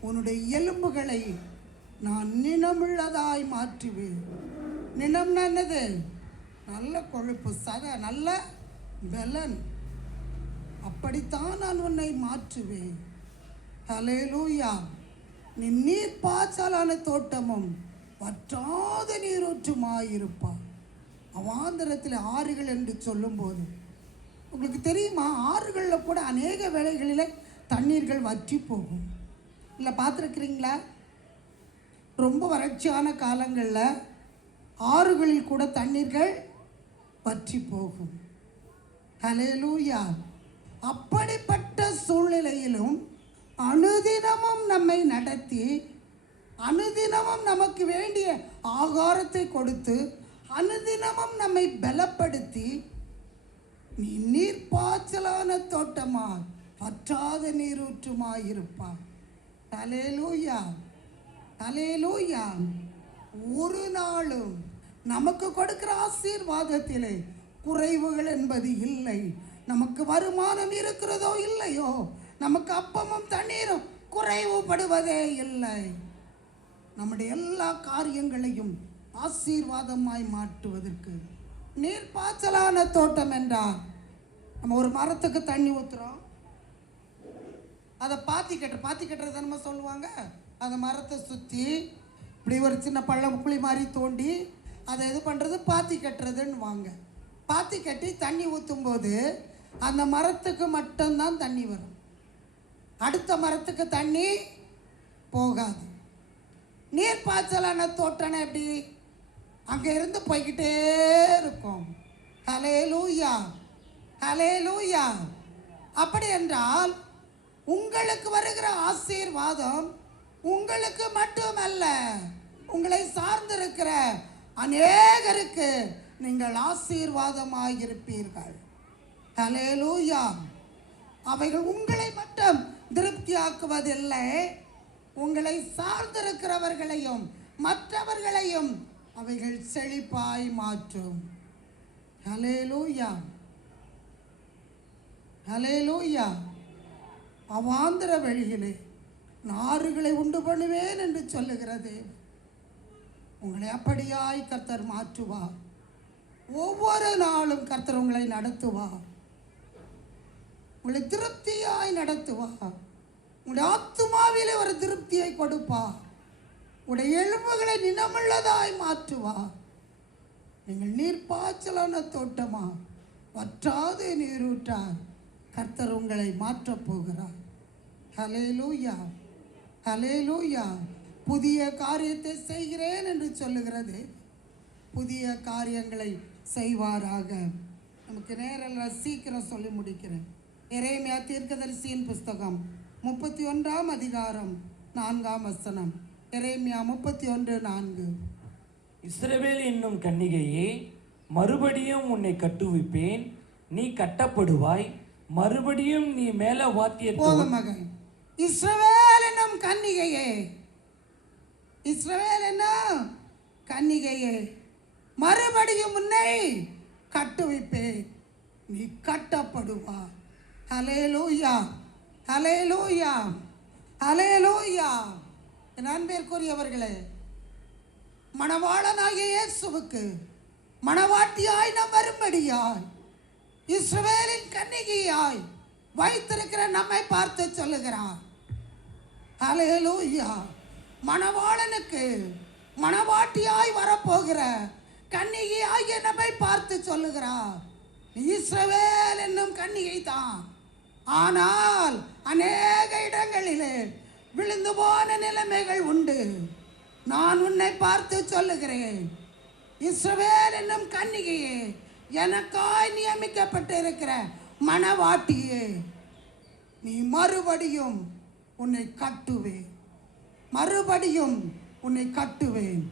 உன்னுடைய எலும்புகளை நான் நினமுள்ளதாய் மாற்றுவேன். நினம் என்னது? நல்ல கொழுப்பு, சதை, நல்ல பலன். அப்படித்தான் நான் உன்னை மாற்றுவேன். ஹல்லேலூயா. நீ நீர் பாய்ச்சலான தோட்டமும் வற்றாத நீரூற்றுமாயிருப்பார். அவாந்தரத்தில் ஆறுகள் என்று சொல்லும்போது உங்களுக்கு தெரியுமா, ஆறுகளில் கூட அநேக வேளைகளில் தண்ணீர்கள் வற்றி போகும். இல்லை, பார்த்துருக்குறீங்களா? ரொம்ப வறட்சியான காலங்களில் ஆறுகளில் கூட தண்ணீர்கள் வற்றி போகும். ஹல்லேலூயா. அப்படிப்பட்ட சூழ்நிலையிலும் அனுதினமும் நம்மை நடத்தி, அனுதினமும் நமக்கு வேண்டிய ஆகாரத்தை கொடுத்து, அனுதினமும் நம்மை பலப்படுத்தி, நீ நீர்ப்பாய்ச்சலான தோட்டமா வற்றாத நீரூற்றுமாயிருப்பார். ஹல்லேலூயா, ஹல்லேலூயா. ஒரு நாளும் நமக்கு கொடுக்கிற ஆசீர்வாதத்திலே குறைவுகள் என்பது இல்லை. நமக்கு வருமானம் இருக்கிறதோ இல்லையோ, நமக்கு அப்பமும் தண்ணீரும் குறைவுபடுவதே இல்லை. நம்முடைய எல்லா காரியங்களையும் ஆசீர்வாதமாய் மாற்றுவதற்கு நீர்ப்பாய்ச்சலான தோட்டம் என்றால், நம்ம ஒரு மரத்துக்கு தண்ணி ஊற்றுறோம், அதை பாத்தி கட்டுறது நம்ம சொல்லுவாங்க. அந்த மரத்தை சுற்றி இப்படி ஒரு சின்ன பள்ளம் குழி மாதிரி தோண்டி அதை இது பண்ணுறது பாத்தி கட்டுறதுன்னு வாங்க. பாத்தி கட்டி தண்ணி ஊற்றும் போது அந்த மரத்துக்கு மட்டும்தான் தண்ணி வரும், அடுத்த மரத்துக்கு தண்ணி போகாது. நீர்ப்பாய்ச்சலான தோட்டம் எப்படி அங்கே இருந்து போய்கிட்டே இருக்கும். ஹல்லேலூயா, ஹல்லேலூயா. அப்படி என்றால் உங்களுக்கு வருகிற ஆசீர்வாதம் உங்களுக்கு மட்டுமல்ல, உங்களை சார்ந்திருக்கிற அநேகருக்கு நீங்கள் ஆசீர்வாதமாயிருப்பீர்கள். ஹல்லேலூயா. அவைகள் உங்களை மட்டும் திருப்தியாக்குவதில்லை, உங்களை சார்ந்திருக்கிறவர்களையும் மற்றவர்களையும் அவைகள் செழிப்பாய் மாற்றும். ஹல்லேலூயா, ஹல்லேலூயா. அவாந்திர வெளியிலே நாறுகளை உண்டு பண்ணுவேன் என்று சொல்லுகிறது. உங்களை அப்படியாய் கர்த்தர் மாற்றுவார். ஒவ்வொரு நாளும் கர்த்தர் உங்களை நடத்துவார், உங்களை திருப்தியாய் நடத்துவார். உங்களுடைய ஆத்துமாவிலே ஒரு திருப்தியை கொடுப்பார், உங்களுடைய எலும்புகளை நினமுள்ளதாய் மாற்றுவார். நீங்கள் நீர்ப்பாய்ச்சலான தோட்டமா, வற்றாது நீரூற்றார் கர்த்தர் உங்களை மாற்றப் போகிறார். ஹல்லேலூயா, ஹல்லேலூயா. புதிய காரியத்தை செய்கிறேன் என்று சொல்லுகிறது, புதிய காரியங்களை செய்வாராக. நமக்கு நேரம் சீக்கிரம் சொல்லி முடிக்கிறேன். எரேமியா தீர்க்கதரிசியின் புஸ்தகம் 31ஆம் அதிகாரம் 4ஆம் வசனம். எரேமியா 31:4. இஸ்ரவேல் என்னும் கன்னிகையே, மறுபடியும் உன்னை கட்டுவிப்பேன், நீ கட்டப்படுவாய், மறுபடியும் நீ மேல வாத்தியத்தோடு. மகன் இஸ்ரவேல் என்னும் கன்னிகையே, இஸ்ரவேல் என்னும் கன்னிகையே, மறுபடியும் உன்னை கட்டுவிப்பேன், நீ கட்டப்படுவாய். ஹல்லேலூயா, ஹல்லேலூயா, ஹல்லேலூயா. என் அன்பிற்குரியவர்களே, மணவாளனாகிய இயேசுவுக்கு மணவாட்டியாய் நாம் வரும்படியாய் இஸ்ரவேலின் கன்னிகையாய் வைத்திருக்கிற நம்மை பார்த்து சொல்லுகிறார். ஹல்லேலூயா. மணவாளனுக்கு மணவாட்டியாய் வரப்போகிற கன்னிகையாகிய நம்மை பார்த்து சொல்லுகிறார், இஸ்ரவேல் என்னும் கன்னிகை தான். ஆனால் அநேக இடங்களிலே விழுந்து போன நிலைமைகள் உண்டு. நான் உன்னை பார்த்து சொல்லுகிறேன், இஸ்ரவேல் என்னும் கன்னிகையே, எனக்காய் நியமிக்கப்பட்டிருக்கிற மணவாட்டியே, நீ மறுபடியும் உன்னை கட்டுவேன், மறுபடியும் உன்னை கட்டுவேன்.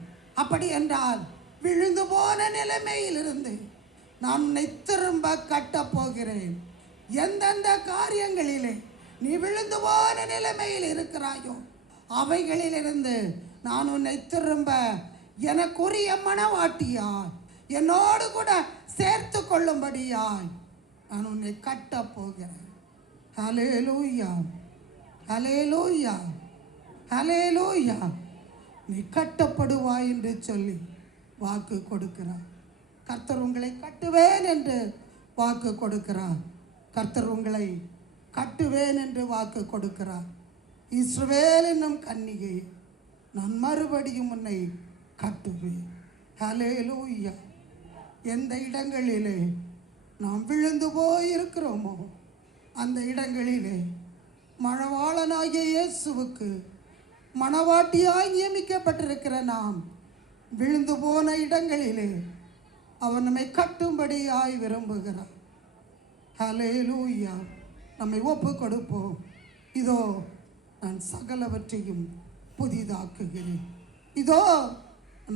அப்படி என்றால் விழுந்து போன நிலைமையிலிருந்து நான் உன்னை திரும்ப கட்டப் போகிறேன். எந்தெந்த காரியங்களிலே நீ விழுந்து போன நிலைமையில் இருக்கிறாயோ அவைகளிலிருந்து நான் உன்னை திரும்ப எனக்குரிய மணவாட்டியாய் என்னோடு கூட சேர்த்து கொள்ளும்படியாய் நான் உன்னை கட்டப் போகிறேன். ஹல்லேலூயா, ஹல்லேலூயா, ஹல்லேலூயா. நீ கட்டப்படுவாய் என்று சொல்லி வாக்கு கொடுக்கிறார். கர்த்தர் உங்களை கட்டுவேன் என்று வாக்கு கொடுக்கிறார். கர்த்தர் உங்களை கட்டுவேன் என்று வாக்கு கொடுக்கிறார். இஸ்ரவேல் என்னும் கன்னிகை, நான் மறுபடியும் உன்னை கட்டுவேன். ஹல்லேலூயா. எந்த இடங்களிலே நாம் விழுந்து போயிருக்கிறோமோ அந்த இடங்களிலே மணவாளனாகிய இயேசுவுக்கு மணவாட்டியாய் நியமிக்கப்பட்டிருக்கிற நாம் விழுந்து போன இடங்களிலே அவர் நம்மை கட்டும்படியாய் விரும்புகிறார். ஹல்லேலூயா. நம்மை ஒப்பு கொடுப்போம். இதோ நான் சகலவற்றையும் புதிதாக்குகிறேன், இதோ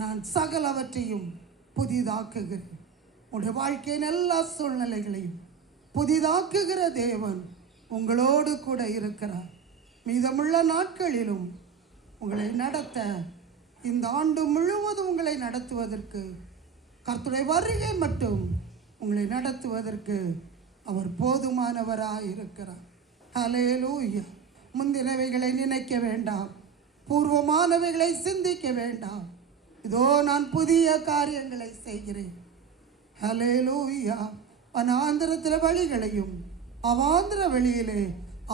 நான் சகலவற்றையும் புதிதாக்குகிறேன். உடைய வாழ்க்கையின் எல்லா சூழ்நிலைகளையும் புதிதாக்குகிற தேவன் உங்களோடு கூட இருக்கிறார். மீதமுள்ள நாட்களிலும் உங்களை நடத்த, இந்த ஆண்டு முழுவதும் உங்களை நடத்துவதற்கு, கர்த்தருடைய வருகை மட்டும் உங்களை நடத்துவதற்கு அவர் போதுமானவராக இருக்கிறார். ஹல்லேலூயா. முந்தினவைகளை நினைக்க வேண்டாம், பூர்வமானவைகளை சிந்திக்க வேண்டாம். இதோ நான் புதிய காரியங்களை செய்கிறேன். ஹல்லேலூயா. வனாந்திரத்தில் வழிகளையும் அவாந்திர வழியிலே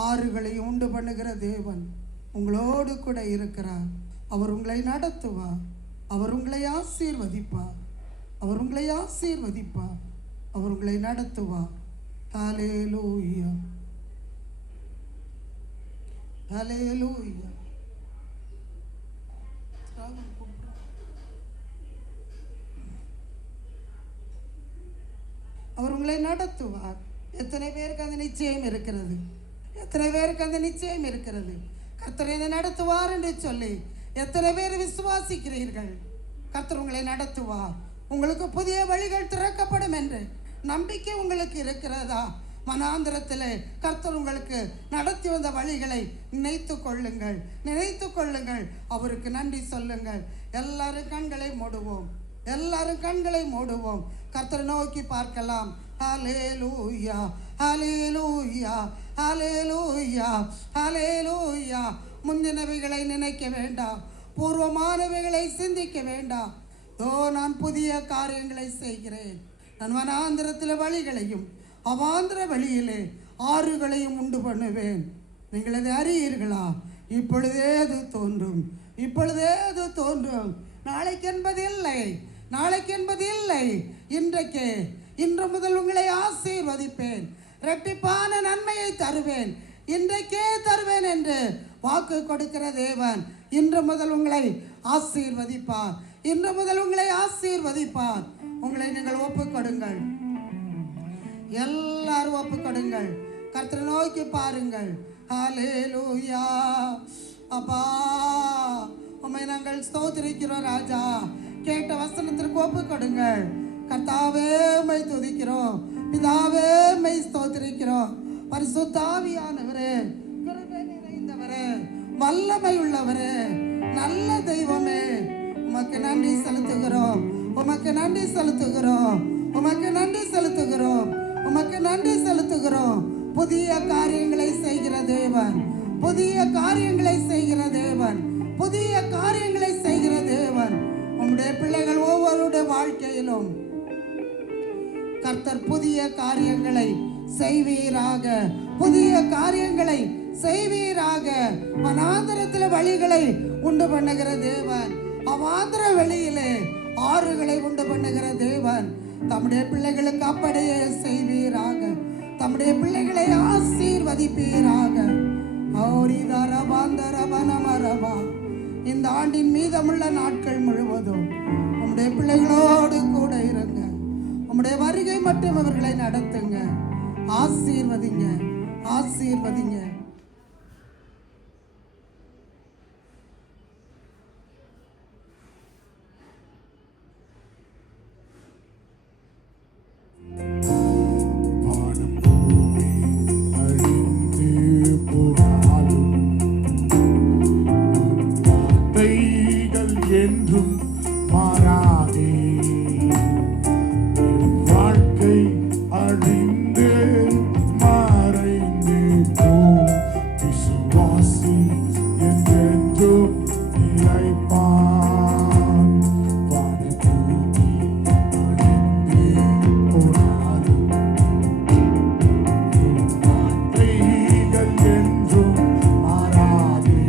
ஆறுகளையும் உண்டு பண்ணுகிற தேவன் உங்களோடு கூட இருக்கிறார். அவர் உங்களை நடத்துவார். அவர் உங்களை ஆசீர்வதிப்பார். அவர் உங்களை ஆசீர்வதிப்பார். அவர் உங்களை நடத்துவார். ஹல்லேலூயா. ஹல்லேலூயா. அவர் உங்களை நடத்துவார். எத்தனை பேருக்கு அந்த நிச்சயம் இருக்கிறது? எத்தனை பேருக்கு அந்த நிச்சயம் இருக்கிறது? கர்த்தர் என்னை நடத்துவார் என்று சொல்லி எத்தனை பேர் விசுவாசிக்கிறீர்கள்? கர்த்தர் உங்களை நடத்துவார். உங்களுக்கு புதிய வழிகள் திறக்கப்படும் என்று நம்பிக்கை உங்களுக்கு இருக்கிறதா? வனாந்திரத்தில் கர்த்தர் உங்களுக்கு நடத்தி வந்த வழிகளை நினைத்து கொள்ளுங்கள், நினைத்து கொள்ளுங்கள். அவருக்கு நன்றி சொல்லுங்கள். எல்லாரும் கண்களை மூடுவோம், எல்லாரும் கண்களை மூடுவோம். கர்த்தரை நோக்கி பார்க்கலாம். ஹல்லேலூயா, ஹல்லேலூயா, ஹல்லேலூயா, ஹல்லேலூயா. முந்தினவைகளை நினைக்க வேண்டாம், பூர்வமானவைகளை சிந்திக்க வேண்டாம். நான் புதிய காரியங்களை செய்கிறேன். நான் வனாந்திரத்தில் வழிகளையும் அவாந்திர வழியிலே ஆறுகளையும் உண்டு பண்ணுவேன். நீங்கள் அதை அறியீர்களா? இப்பொழுதே அது தோன்றும், இப்பொழுதே அது தோன்றும். நாளைக்கு என்பது இல்லை, நாளைக்கு என்பது இல்லை. இன்றைக்கே, இன்று முதல் உங்களை ஆசீர்வதிப்பேன், இரட்டிப்பான நன்மையை தருவேன், இன்றைக்கே தருவேன் என்று வாக்கு கொடுக்கிற தேவன் இன்று முதல் உங்களை ஆசீர்வதிப்பார். இன்று முதல் உங்களை ஆசீர்வதிப்பார். உங்களை நீங்கள் ஒப்புக்கொடுங்கள், எல்லாரும் ஒப்புக்கொடுங்கள். கர்த்தரை நோக்கி பாருங்கள். ஹல்லேலூயா. அப்பா, உம்மை நாங்கள் ஸ்தோத்திரிக்கிறோம் ராஜா. கேட்ட வசனத்திற்கு ஒப்புக்கொடுங்கள். கர்த்தாவே உம்மை துதிக்கிறோம், பிதாவே உம்மை ஸ்தோத்திரிக்கிறோம். பரிசுத்த ஆவியானவரே, கிருபை நிறைந்தவரே, வல்லமை உள்ளவரே, நல்ல தெய்வமே, உமக்கு நன்றி செலுத்துகிறோம், உமக்கு நன்றி செலுத்துகிறோம், உமக்கு நன்றி செலுத்துகிறோம், உமக்கு நன்றி செலுத்துகிறோம். புதிய காரியங்களை செய்கிற தேவன், புதிய காரியங்களை செய்கிற தேவன், புதிய காரியங்களை செய்கிற தேவன். உம்முடைய பிள்ளைகள் ஒவ்வொருடைய வாழ்க்கையிலும் கர்த்தர் புதிய காரியங்களை செய்வீராக, புதிய காரியங்களை செய்வீராக. வனாந்திரத்தில் வழிகளை உண்டு பண்ணுகிற தேவன், அவாந்திர வெளியிலே ஆறுகளை உண்டு பண்ணுகிற தேவன் தம்முடைய பிள்ளைகளுக்கு அப்படியே செய்வீராக. தம்முடைய பிள்ளைகளை ஆசீர்வதிப்பீராக. இந்த ஆண்டின் மீதமுள்ள நாட்கள் முழுவதும் உம்முடைய பிள்ளைகளோடு கூட இருங்க. உம்முடைய வருகை மட்டும் அவர்களை நடத்துங்க. ஆசீர்வதிங்க, ஆசீர்வதிங்க. என்றும் மாறாதே, வாழ்க்கை அழிந்து மறைந்து போம் விசுவாசி என்றென்றும் நிலைப்பான். வானபூமி அழிந்து போனாலும் வார்த்தைகள் என்றும் மாறாதே,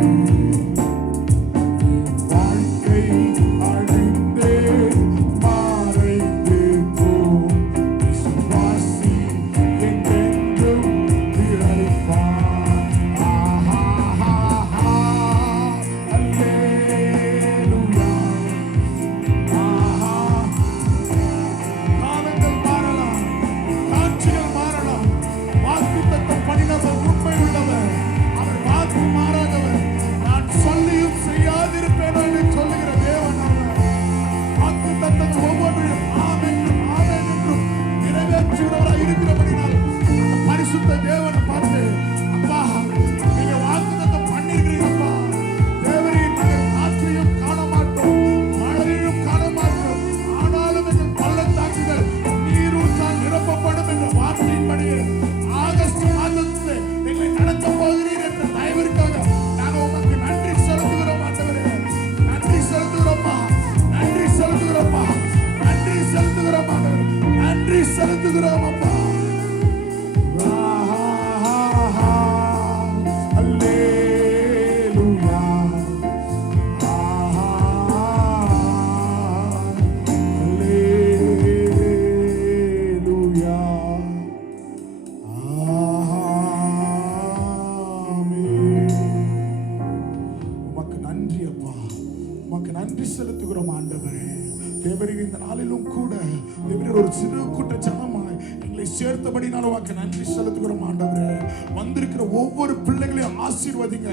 வாழ்க்கை அழிந்து நன்றி செலுத்துகிறோம் ஆண்டவரே. தேவரீர் இந்த நாளிலும் கூட தேவரீர் ஒரு சிறு கூட்ட ஜனமாய் எங்களை சேர்த்தபடினால உமக்கு நன்றி செலுத்துகிறோம் ஆண்டவரே. வந்திருக்கிற ஒவ்வொரு பிள்ளைகளையும் ஆசீர்வதிங்க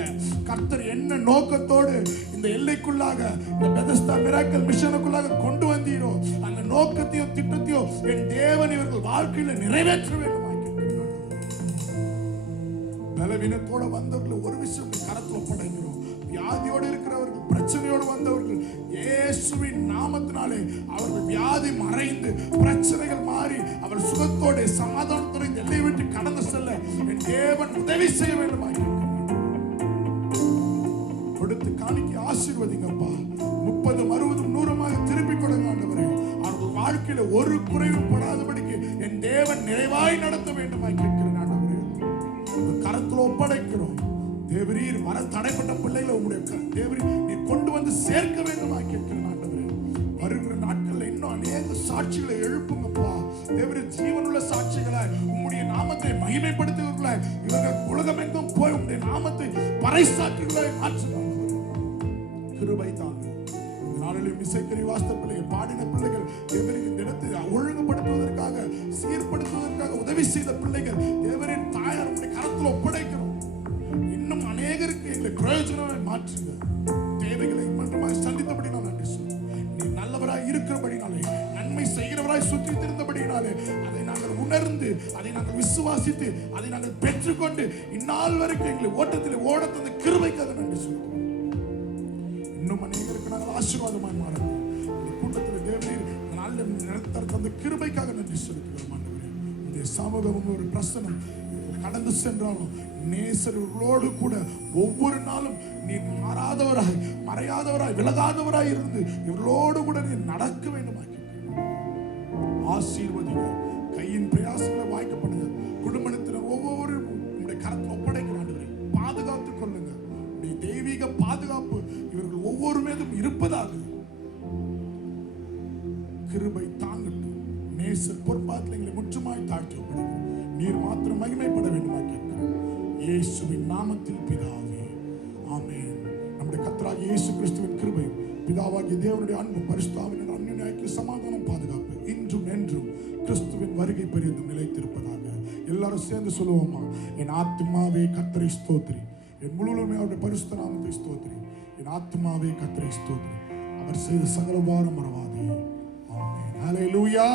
கர்த்தர். என்ன நோக்கத்தோடு இந்த எல்லைக்குள்ளாக இந்த பெதஸ்தா மிராக்கிள் மிஷனுக்குள்ளாக கொண்டு வந்தீரோ அந்த நோக்கத்தையும் திட்டத்தையும் என் தேவன் இவர்கள் வாழ்க்கையில நிறைவேற்ற வேண்டும். பலவீனத்தோட வந்தவர்கள் ஒரு விஷயம் கரத்துல ஒப்படைக்கிறோம். வியாதியோடு இருக்கிறவர்கள், பிரச்சனையோடு வந்தவர்கள், இயேசுவின் நாமத்தினாலே அவர்கள் வியாதி மறைந்து பிரச்சனைகள் மாறி அவர் சுகத்தோடு சமாதானத்தோடு இந்த எல்லையை விட்டு கடந்து செல்ல என் தேவன் உதவி செய்ய வேண்டும். கொடுத்து காணிக்கை ஆசீர்வதிங்கப்பா. 30, 60, 100 திருப்பி கொடுங்க ஆண்டவரே. அவர்கள் வாழ்க்கையில ஒரு குறைவும் படாதபடிக்கு என் தேவன் நிறைவாய் நடத்த வேண்டுமாய் கேட்கிறேன் ஆண்டவரே. கரத்தில் ஒப்படைக்கிறோம். தேவரீர் வர தடைப்பட்ட பிள்ளைகளை உங்களுடைய தேவரீர் நீர் கொண்டு வந்து சேர்க்க வேண்டுமாய் கேட்கிறேன் ஆண்டவரே. வருகிற நாட்கள்ல இன்னும் அநேக சாட்சிகளை எழுப்புங்கப்பா. தேவரீர் ஜீவனுள்ள சாட்சிகளாய் உம்முடைய நாமத்தை மகிமைப்படுத்துகிறவர்களாய் இவர்கள் உலகம் எங்கும் போய் உம்முடைய நாமத்தை பறைசாற்றுகளாய் மாற்றுகிறார்கள். கிருபை தாங்க. இந்த நாளிலும் இசைக்கறி வாஸ்த பிள்ளைகள், பாடின பிள்ளைகள், தேவரின் இந்த இடத்தை ஒழுங்குபடுத்துவதற்காக சீர்படுத்துவதற்காக உதவி செய்த பிள்ளைகள் தேவரின் தாயார் உடைய கரத்தில் ஒப்படைக்கிறோம். இன்னும் அநேகருக்கு எங்களை பிரயோஜனமாய் மாற்றுங்க. தேவைகளை மட்டுமாய் சந்தித்தபடி நான் நன்றி சொல்றேன். நீ நல்லவராய் இருக்கிறபடினாலே, நன்மை செய்கிறவராய் சுற்றி திருந்தபடினாலே அதை நாங்கள் உணர்ந்து, அதை நாங்கள் விசுவாசித்து, அதை நாங்கள் பெற்றுக்கொண்டு இந்நாள் வரைக்கும் எங்களை ஓட்டத்தில் ஓட தந்த கிருபைக்காக நன்றி சொல்றோம். இன்னும் அநேகருக்கு நாங்கள் ஆசீர்வாதமாய் மாறோம். இந்த கூட்டத்தில் தேவரீர் நாளில் நடத்த தந்த கிருபைக்காக நன்றி செலுத்துகிறோம் ஆண்டவரே. இந்த சமூகம் ஒரு பிரசனம் கடந்து சென்றாலும் நேசர்களோடு கூட ஒவ்வொரு நாளும் நீ மாறாதவராய், மறையாதவராய், விலகாதவராய் இருந்து இவர்களோடு கூட நீ நடக்க வேண்டுமாக்கி ஆசீர்வதிங்க. கையின் பிரயாசங்களை வாய்க்கப்படுங்க. குடும்பத்தினர் ஒவ்வொரு உங்களுடைய கரத்தில் ஒப்படைக்கிறாங்க. பாதுகாத்துக் கொள்ளுங்க. உடைய தெய்வீக பாதுகாப்பு இவர்கள் ஒவ்வொரு மீதும் இருப்பதாக கிருபை தாங்கட்டும். நேசர் பொறுப்பாத்தில் எங்களை முற்றுமாய் தாழ்த்தி ஒப்படைக்கிறோம். நீர் மாத்திரம் மகிமைப்பட வேண்டுமா கேட்கிறோம் இயேசுவின் நாமத்தில் பிதாவே, ஆமென். நம்முடைய கர்த்தராகிய இயேசு கிறிஸ்துவின் கிருபை, பிதாவாகிய தேவனுடைய அன்பு, பரிசுத்த ஆவியின் அன்யோன்ய சமாதானம், பாதுகாப்பு இன்றும் என்றும் கிறிஸ்துவின் வருகை பரியந்தம் நிலைத்திருப்பதாக. எல்லாரும் சேர்ந்து சொல்லுவோமா? என் ஆத்துமாவே கர்த்தரை ஸ்தோத்திரி, என் முழுவதுமே அவருடைய பரிசுத்த நாமத்தை ஸ்தோத்திரி. என் ஆத்துமாவே கர்த்தரை ஸ்தோத்திரி, அவர் செய்த சகல உபகாரம் மறவாதே. ஆமென். ஹல்லேலூயா.